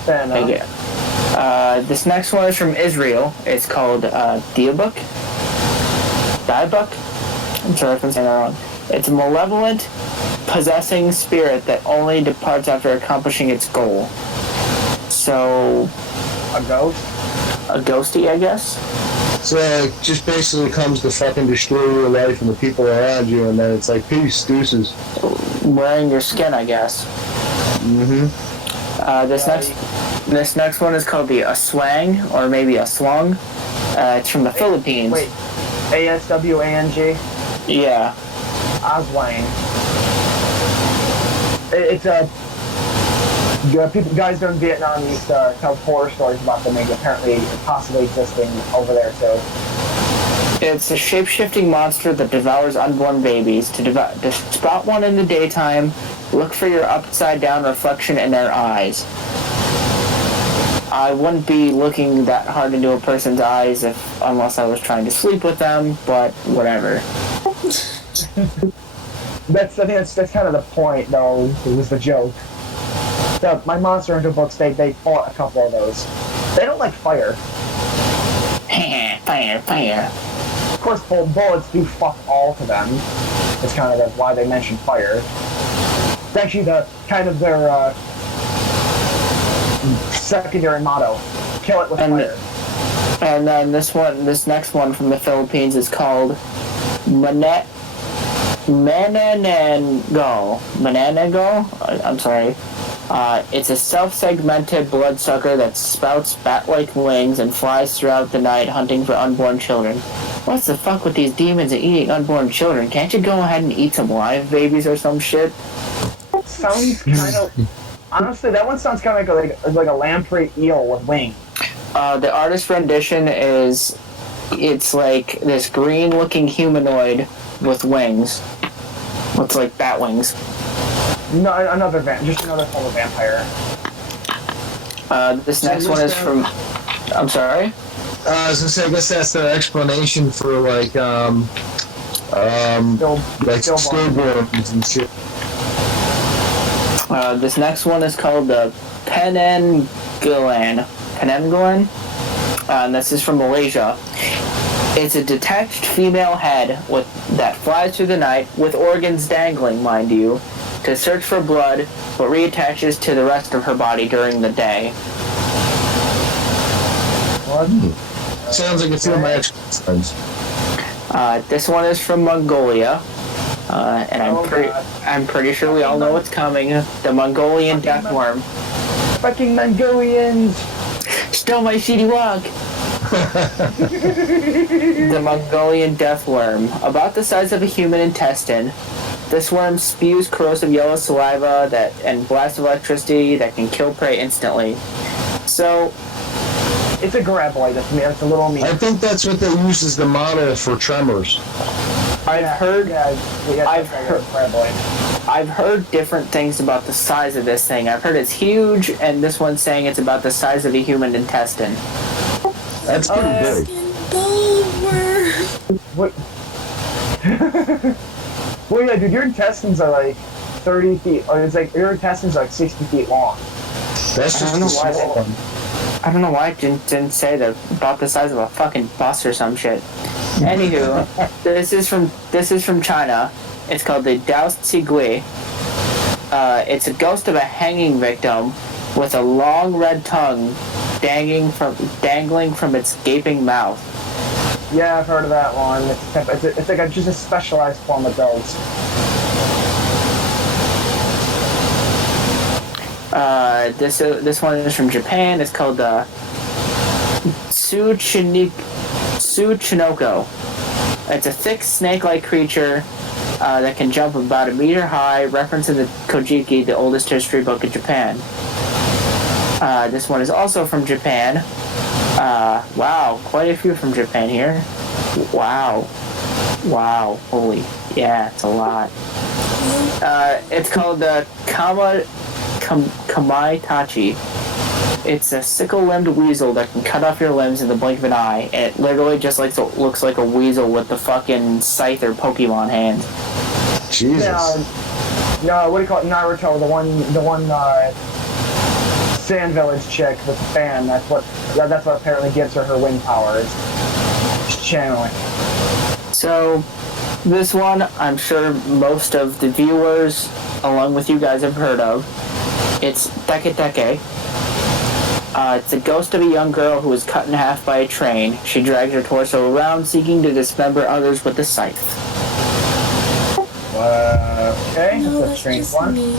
Fair enough. This next one is from Israel. It's called Diabuk. I'm sorry if I'm saying that wrong. It's a malevolent, possessing spirit that only departs after accomplishing its goal. So, a ghost? A ghosty, I guess? So it just basically comes to fucking destroy your life and the people around you, and then it's like, peace, deuces. Wearing your skin, I guess. Mm-hmm. This next one is called the Aswang, or maybe Aswang. It's from the Philippines. Wait, ASWANG? Yeah. Aswang. It's guys during Vietnam used to tell horror stories about them apparently possibly existing over there too. It's a shape-shifting monster that devours unborn babies. To spot one in the daytime, look for your upside-down reflection in their eyes. I wouldn't be looking that hard into a person's eyes unless I was trying to sleep with them, but whatever. I think that's kind of the point, though. It was the joke. My Monster Hunter books, they fought a couple of those. They don't like fire. Fire. Of course, bullets do fuck all to them. It's kind of why they mention fire. It's actually their secondary motto: kill it with fire. And then this next one from the Philippines is called Manananggal. I'm sorry. It's a self-segmented bloodsucker that spouts bat-like wings and flies throughout the night hunting for unborn children. What's the fuck with these demons and eating unborn children? Can't you go ahead and eat some live babies or some shit? Sounds kind of... Honestly, that one sounds kind of like a lamprey eel with wings. The artist rendition is... It's like this green-looking humanoid with wings. Looks like bat wings. No, just another form of vampire. This next one is from... I'm sorry? I was gonna say, I guess that's the explanation for stillborns and shit. This next one is called the Penanggalan, and this is from Malaysia. It's a detached female head that flies through the night with organs dangling, mind you, to search for blood, but reattaches to the rest of her body during the day. What? Sounds like a few of my ex-friends. This one is from Mongolia, and I'm pretty sure we all know what's coming. The Mongolian deathworm. Fucking Mongolians! Stole my CD walk! The Mongolian deathworm, about the size of a human intestine. This worm spews corrosive yellow saliva and blasts of electricity that can kill prey instantly. So, it's a graboid. It's a little mean. I think that's what they use as the model for Tremors. I've heard graboid. I've heard different things about the size of this thing. I've heard it's huge, and this one's saying it's about the size of a human intestine. That's pretty big. What? Well, yeah, dude, your intestines are like 30 feet, or it's like your intestines are like 60 feet long. That's just the small one. I don't know why it didn't say that about the size of a fucking bus or some shit. Anywho, this is from China. It's called the Daozi Gui. It's a ghost of a hanging victim with a long red tongue dangling from its gaping mouth. Yeah, I've heard of that one. It's like just a specialized form of ghost. This one is from Japan. It's called the Tsuchinoko. It's a thick snake-like creature that can jump about a meter high, referencing the Kojiki, the oldest history book in Japan. This one is also from Japan. Wow, quite a few from Japan here. Wow, holy, yeah, it's a lot. It's called the Kamaitachi. It's a sickle-limbed weasel that can cut off your limbs in the blink of an eye, and it literally just looks like a weasel with the fucking scythe or Pokemon hands. Jesus. No, what do you call it? Naruto, the one Sand Village chick with the fan. That's what apparently gives her wind powers. She's channeling. So, this one, I'm sure most of the viewers, along with you guys, have heard of. It's Deke Deke. It's a ghost of a young girl who was cut in half by a train. She drags her torso around, seeking to dismember others with a scythe. Okay, No, that's a that's strange just one. me.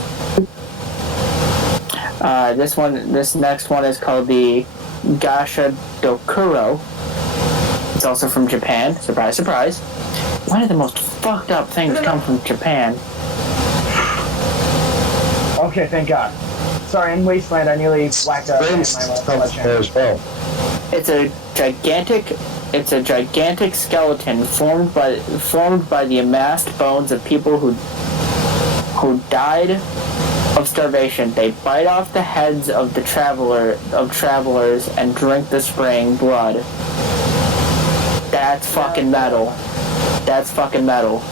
This next one is called the Gasha Dokuro. It's also from Japan. Surprise, surprise. Why do the most fucked up things come from Japan? Okay, thank God. Sorry, in Wasteland, I nearly whacked out my as well. It's a gigantic It's a gigantic skeleton formed by the amassed bones of people who died of starvation. They bite off the heads of travelers and drink the spraying blood. That's fucking metal. That's fucking metal.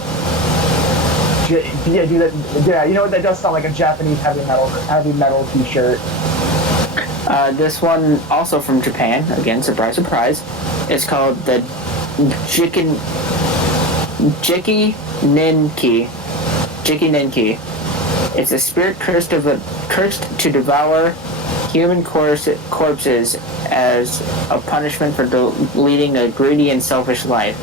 Yeah, dude. Yeah, you know what? That does sound like a Japanese heavy metal T-shirt. This one, also from Japan, again, surprise, surprise, is called the Jiki Ninki. It's a spirit cursed to devour human corpses as a punishment for leading a greedy and selfish life.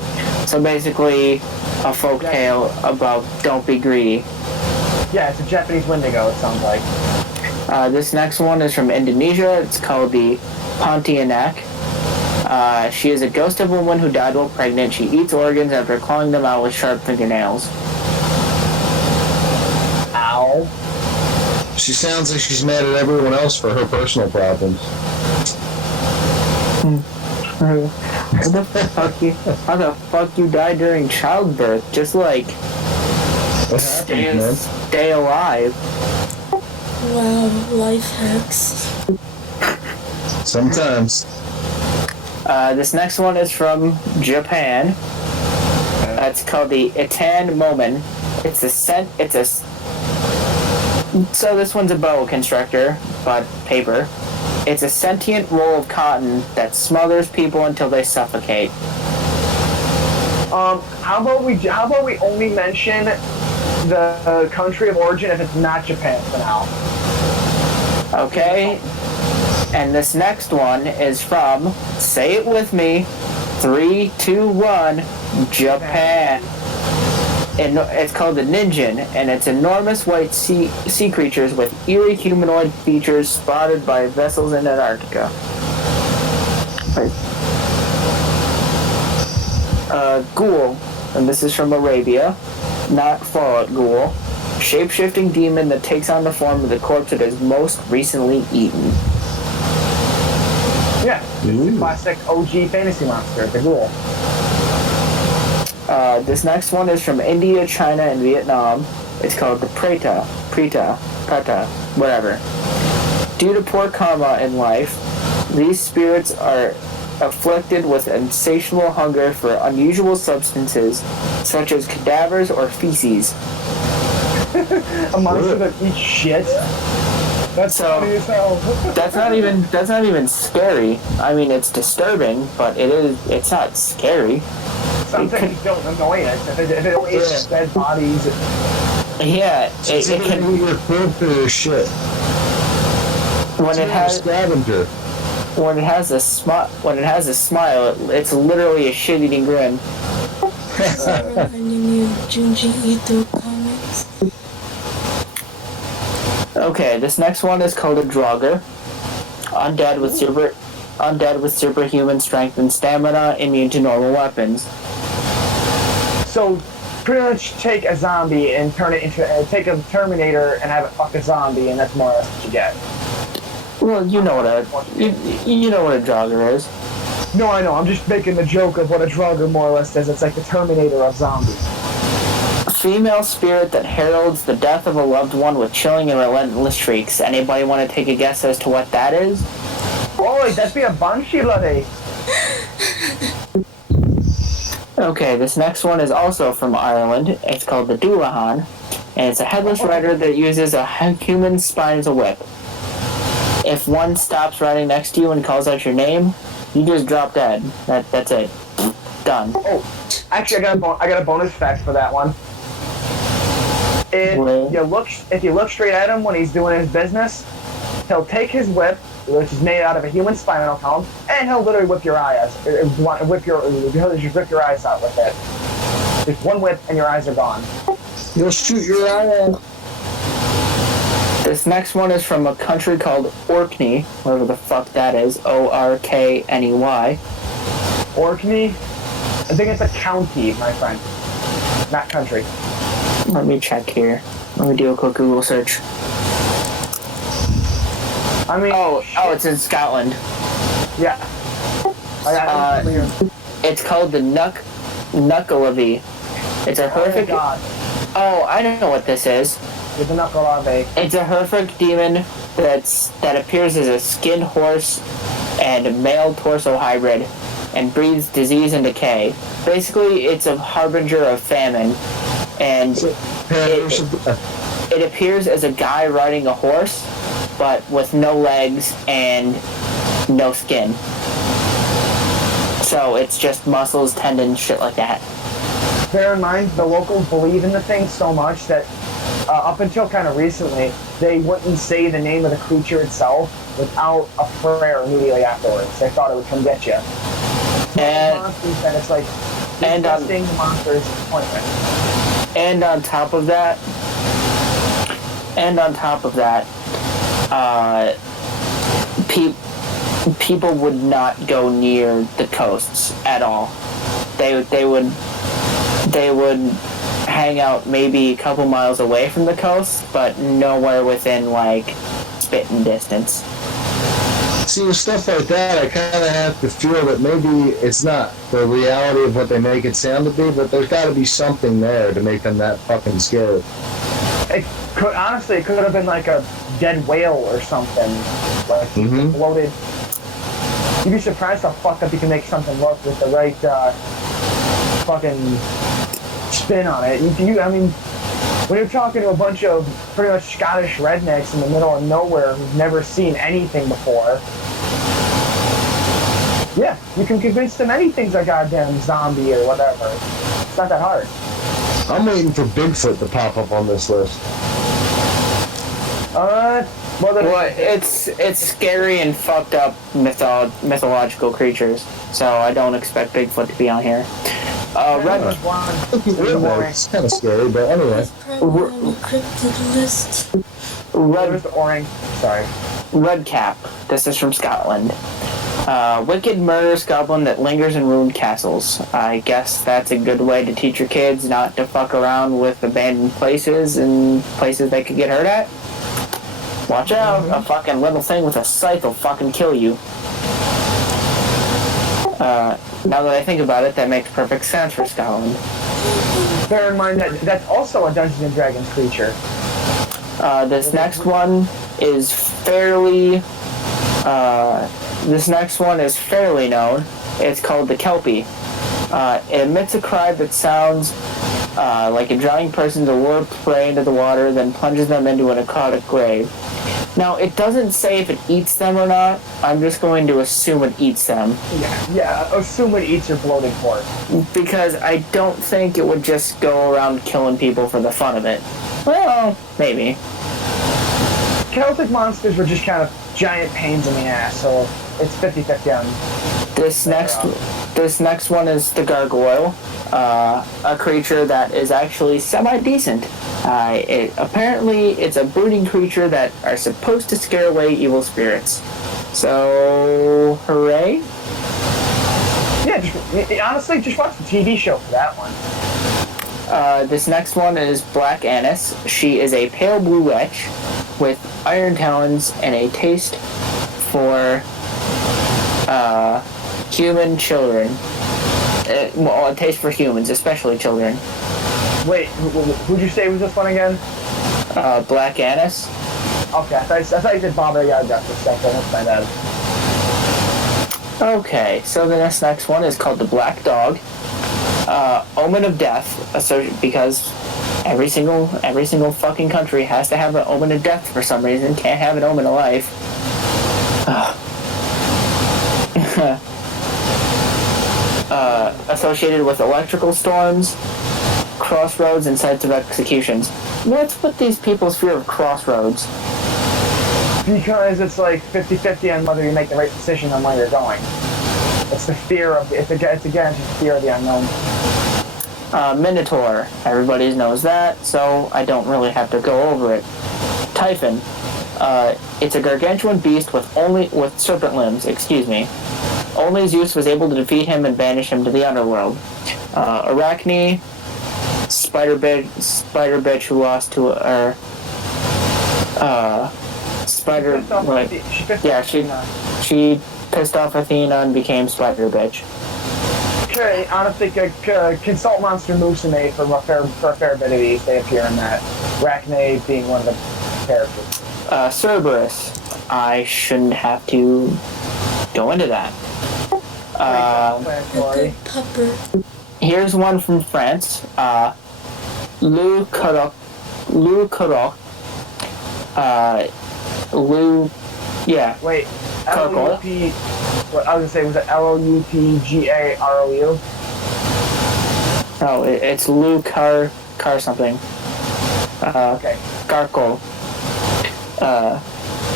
So basically, a folk tale about don't be greedy. Yeah, it's a Japanese Wendigo, it sounds like. This next one is from Indonesia. It's called the Pontianak. She is a ghost of a woman who died while pregnant. She eats organs after clawing them out with sharp fingernails. Ow. She sounds like she's mad at everyone else for her personal problems. How the fuck you die during childbirth? Just like stay alive. Wow, life hacks. Sometimes. This next one is from Japan. It's called the Itan Momen. So this one's a boa constrictor, but paper. It's a sentient roll of cotton that smothers people until they suffocate. How about we only mention the country of origin if it's not Japan for now? Okay. And this next one is from, say it with me, 3, 2, 1, Japan. It's called the Ninjin, and it's enormous white sea creatures with eerie humanoid features spotted by vessels in Antarctica. Ghoul, and this is from Arabia, not Fallout Ghoul. Shape-shifting demon that takes on the form of the corpse it has most recently eaten. Yeah, it's the classic OG fantasy monster, the Ghoul. This next one is from India, China, and Vietnam. It's called the Preta, whatever. Due to poor karma in life, these spirits are afflicted with insatiable hunger for unusual substances, such as cadavers or feces. A monster that eats shit? That's So- funny as hell. That's not even scary. I mean, it's disturbing, but it's not scary. Some things don't annoy us. If it don't eat dead bodies. Yeah, it can. We were filthy shit. When it has scavenger. when it has a smile, it's literally a shit-eating grin. Reminding me of Junji Ito comics. Okay, this next one is called a Draugr. Undead with superhuman strength and stamina, immune to normal weapons. So, pretty much take a zombie and turn it into take a Terminator and have it fuck a zombie, and that's more or less what you get. Well, you know what a Draugr is. No, I know. I'm just making the joke of what a Draugr more or less is. It's like the Terminator of zombies. A female spirit that heralds the death of a loved one with chilling and relentless shrieks. Anybody want to take a guess as to what that is? Oh, that'd be a banshee, bloody. Okay, this next one is also from Ireland. It's called the Dullahan, and it's a headless rider that uses a human spine as a whip. If one stops riding next to you and calls out your name, you just drop dead. That's it. Done. Oh, actually, I got a bonus fact for that one. If you look straight at him when he's doing his business, he'll take his whip, which is made out of a human spinal column, and he'll literally whip your eyes. He'll just rip your eyes out with it. Just one whip and your eyes are gone. You'll shoot your eye out. This next one is from a country called Orkney, whatever the fuck that is. Orkney. Orkney? I think it's a county, my friend. Not country. Let me check here. Let me do a quick Google search. I mean, Oh, it's in Scotland. yeah. I got it clear. It's called the Knuckleavy. It's a Oh horrific. God. Oh, I don't know what this is. With the Knuckleave. It's a horrific demon that appears as a skinned horse and a male torso hybrid, and breathes disease and decay. Basically, it's a harbinger of famine, and it appears as a guy riding a horse, but with no legs and no skin. So it's just muscles, tendons, shit like that. Bear in mind, the locals believe in the thing so much that up until kind of recently, they wouldn't say the name of the creature itself without a prayer immediately afterwards. They thought it would come get you. And Monsters, then it's like and disgusting monsters appointment. and on top of that, people would not go near the coasts at all. They would hang out maybe a couple miles away from the coast, but nowhere within like spitting distance. See, with stuff like that, I kind of have to feel that maybe it's not the reality of what they make it sound to be, but there's got to be something there to make them that fucking scared. It could have been like a dead whale or something, like bloated. You'd be surprised how fucked up you can make something look with the right fucking spin on it. I mean, when you're talking to a bunch of pretty much Scottish rednecks in the middle of nowhere who've never seen anything before, yeah, you can convince them anything's a goddamn zombie or whatever. It's not that hard. I'm waiting for Bigfoot to pop up on this list. Well, it's scary and fucked up mythological creatures, so I don't expect Bigfoot to be on here. It's kind of scary, but anyway. Probably on the cryptid list. There's the orange. Sorry. Redcap. This is from Scotland. Wicked murderous goblin that lingers in ruined castles. I guess that's a good way to teach your kids not to fuck around with abandoned places and places they could get hurt at. Watch out, a fucking little thing with a scythe will fucking kill you. Now that I think about it, that makes perfect sense for Scotland. Bear in mind that that's also a Dungeons and Dragons creature. This next one is fairly known. It's called the Kelpie. It emits a cry that sounds like a drowning person to lure prey into the water, then plunges them into an aquatic grave. Now, it doesn't say if it eats them or not. I'm just going to assume it eats them. Yeah, assume it eats your bloated corpse. Because I don't think it would just go around killing people for the fun of it. Well, maybe. Celtic monsters were just kind of giant pains in the ass, so it's 50-50 on. This next one is the gargoyle, a creature that is actually semi-decent. Apparently, it's a brooding creature that are supposed to scare away evil spirits. So, hooray! Yeah, honestly, just watch the TV show for that one. This next one is Black Annis. She is a pale blue witch with iron talons and a taste for human children. A taste for humans, especially children. Wait, who'd you say was this one again? Black Annis. Okay, I thought you said Baba Yaga for a second. That's my bad. Okay, so the next one is called the Black Dog. Omen of death, because every single fucking country has to have an omen of death for some reason. Can't have an omen of life. Associated with electrical storms, crossroads, and sites of executions. What's with these people's fear of crossroads? Because it's like 50-50 on whether you make the right decision on where you're going. It's the fear of it's again just fear of the unknown. Minotaur. Everybody knows that, so I don't really have to go over it. Typhon. It's a gargantuan beast with serpent limbs. Only Zeus was able to defeat him and banish him to the underworld. Arachne. Spider bitch who lost to her. Spider. She pissed off Athena and became Spider bitch. honestly, consult Monster Musume for a fair bit of these. They appear in that. Arachne being one of the characters. Cerberus. I shouldn't have to go into that. A good pupper. Here's one from France. Lou Caroc. Yeah. Wait, Caracol. L-U-P... What I was going to say, was it L-O-U-P-G-A-R-O-U? Oh, it's Lou Car something. Okay. Garcol.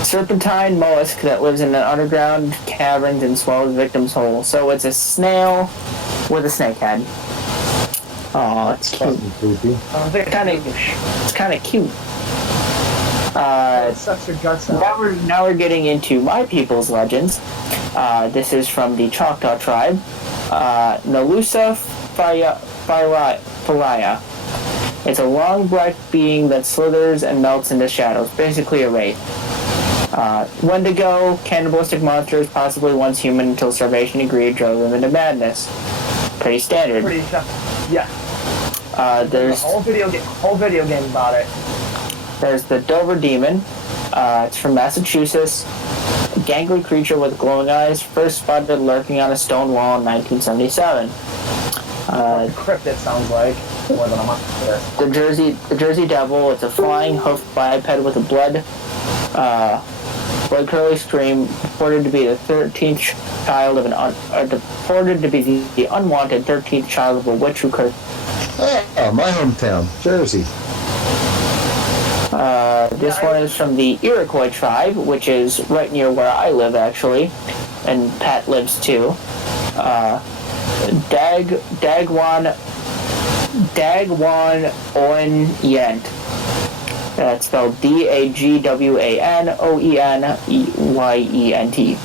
Serpentine mollusk that lives in the underground caverns and swallows victims whole. So it's a snail with a snake head. Oh, it's cute. Creepy. It's kind of cute. It sucks your guts out. Now we're getting into my people's legends. This is from the Choctaw tribe. Nalusa Faria. It's a long black being that slithers and melts into shadows, basically a wraith. Wendigo, cannibalistic monsters, possibly once human until starvation and greed drove them into madness. Pretty standard. Yeah. There's a whole video game about it. There's the Dover Demon. It's from Massachusetts. A gangly creature with glowing eyes, first spotted lurking on a stone wall in 1977. Crypt, it sounds like. More than a month there. The Jersey Devil. It's a flying hoofed biped with a blood curly scream, reported to be the 13th child of the unwanted 13th child of a witch who cursed. Oh, my hometown, Jersey. This one is from the Iroquois tribe, which is right near where I live, actually, and Pat lives too. Dagwan Oen Yent. That's spelled Dagwanoenyent.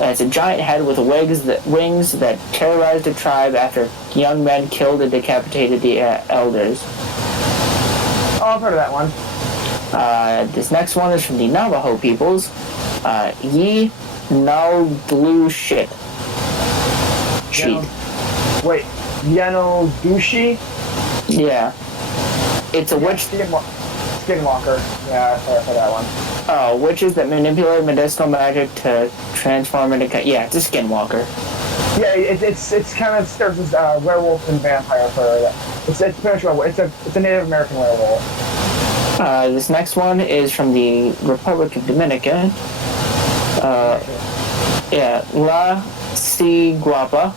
It's a giant head with wings that terrorized a tribe after young men killed and decapitated the elders. Oh, I've heard of that one. This next one is from the Navajo peoples. Ye Naldlu Shit. Cheat. Wait, Yano Dushi? Yeah. It's a witch. Skinwalker. Yeah, I've heard that one. Oh, witches that manipulate medicinal magic to transform into... Yeah, it's a skinwalker. Yeah, it's kind of serves as werewolf and vampire for that. It's pretty much it's a Native American werewolf. This next one is from the Republic of Dominica. La Ciguapa.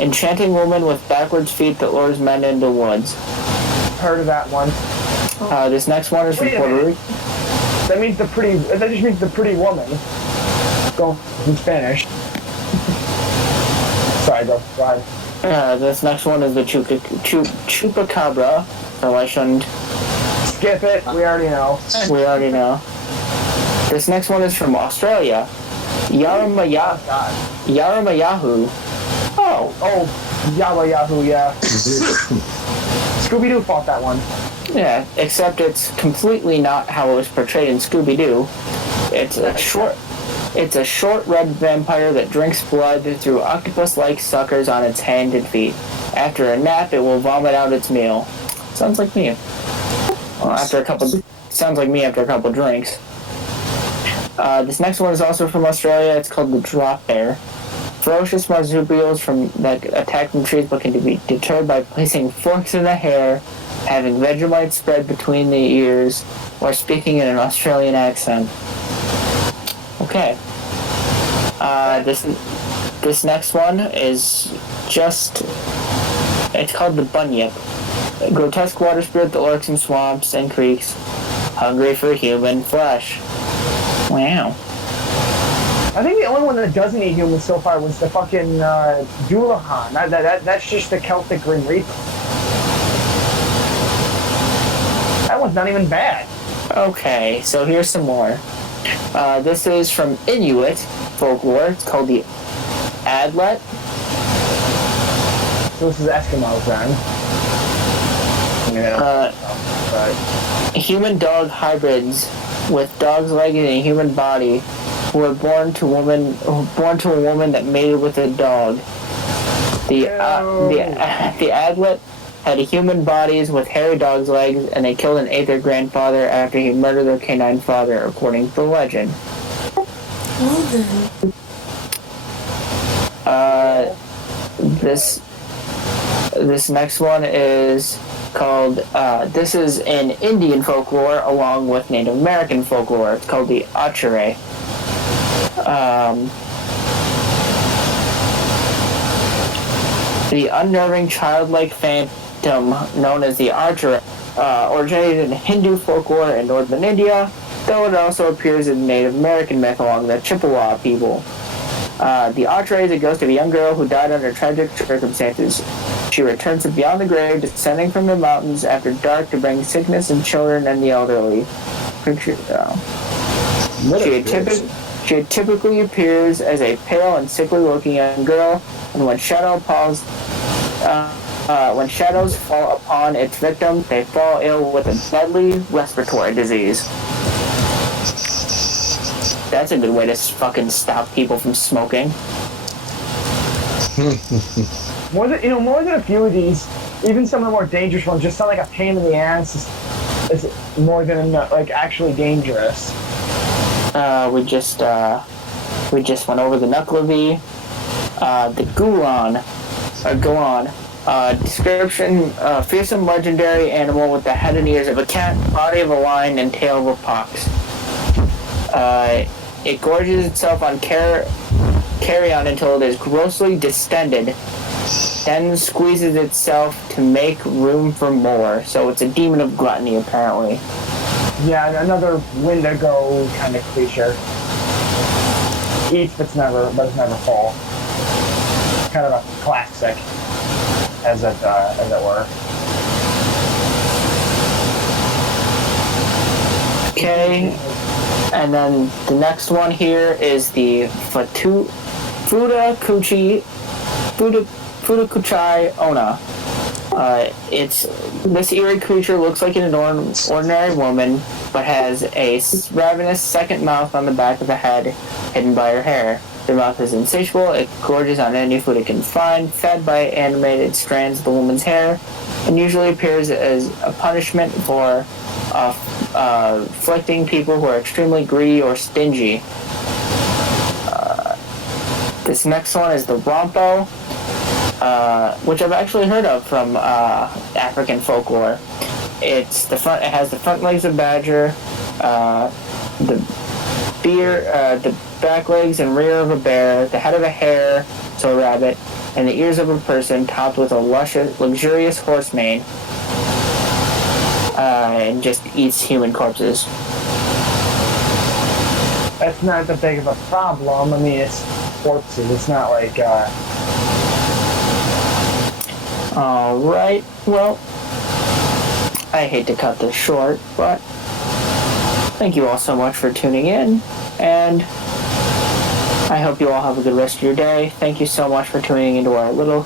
Enchanting woman with backwards feet that lures men into woods. Heard of that one. This next one is from Puerto Rico. That just means the pretty woman. Go in Spanish. Sorry, go ahead. This next one is the Chupacabra, so I shouldn't... Skip it, we already know. This next one is from Australia. Yaramayahu. Oh, Yawa Yahoo, yeah. Scooby-Doo fought that one. Yeah, except it's completely not how it was portrayed in Scooby-Doo. It's a short red vampire that drinks blood through octopus-like suckers on its hands and feet. After a nap, it will vomit out its meal. Sounds like me. Well, sounds like me after a couple drinks. This next one is also from Australia. It's called the drop bear. Ferocious marsupials that attack from trees but can be deterred by placing forks in the hair, having Vegemite spread between the ears, or speaking in an Australian accent. Okay. This next one is it's called the bunyip. A grotesque water spirit that lurks in swamps and creeks, hungry for human flesh. Wow. I think the only one that doesn't eat humans so far was the fucking Doulahan. That's just the Celtic Grim Reaper. That one's not even bad. Okay, so here's some more. This is from Inuit folklore. It's called the Adlet. So this is Eskimos then. Human-dog hybrids with dog's legs and a human body who were born to a woman that mated with a dog. The Aglet had human bodies with hairy dog's legs, and they killed and ate their grandfather after he murdered their canine father, according to the legend. Well then. This next one is called, this is in Indian folklore along with Native American folklore. It's called the Achere. The unnerving childlike phantom known as the Achere originated in Hindu folklore in northern India, though it also appears in Native American myth along the Chippewa people. The Achere is a ghost of a young girl who died under tragic circumstances. She returns from beyond the grave, descending from the mountains after dark to bring sickness in children and the elderly. She typically appears as a pale and sickly-looking young girl, and when shadows fall upon its victim, they fall ill with a deadly respiratory disease. That's a good way to fucking stop people from smoking. More than a few of these, even some of the more dangerous ones, just sound like a pain in the ass. It's more than enough, like actually dangerous. We just went over the Nuclevi, the Gulan, description: fearsome legendary animal with the head and ears of a cat, body of a lion, and tail of a fox. It gorges itself on carrion until it is grossly distended, then squeezes itself to make room for more. So it's a demon of gluttony, apparently. Yeah, another Wendigo kind of creature. Eats but it's never full. Kind of a classic, as it were. Okay, and then the next one here is the Fudakuchai Ona. This eerie creature looks like an ordinary woman, but has a ravenous second mouth on the back of the head, hidden by her hair. The mouth is insatiable. It gorges on any food it can find, fed by animated strands of the woman's hair, and usually appears as a punishment for afflicting people who are extremely greedy or stingy. This next one is the Rompo, which I've actually heard of from African folklore. It has the front legs of a badger, the back legs and rear of a bear, the head of a hare, so a rabbit, and the ears of a person, topped with a luxurious horse mane, and just eats human corpses. That's not that big of a problem. I mean, it's corpses. It's not like. Alright, well, I hate to cut this short, but thank you all so much for tuning in, and I hope you all have a good rest of your day. Thank you so much for tuning into our little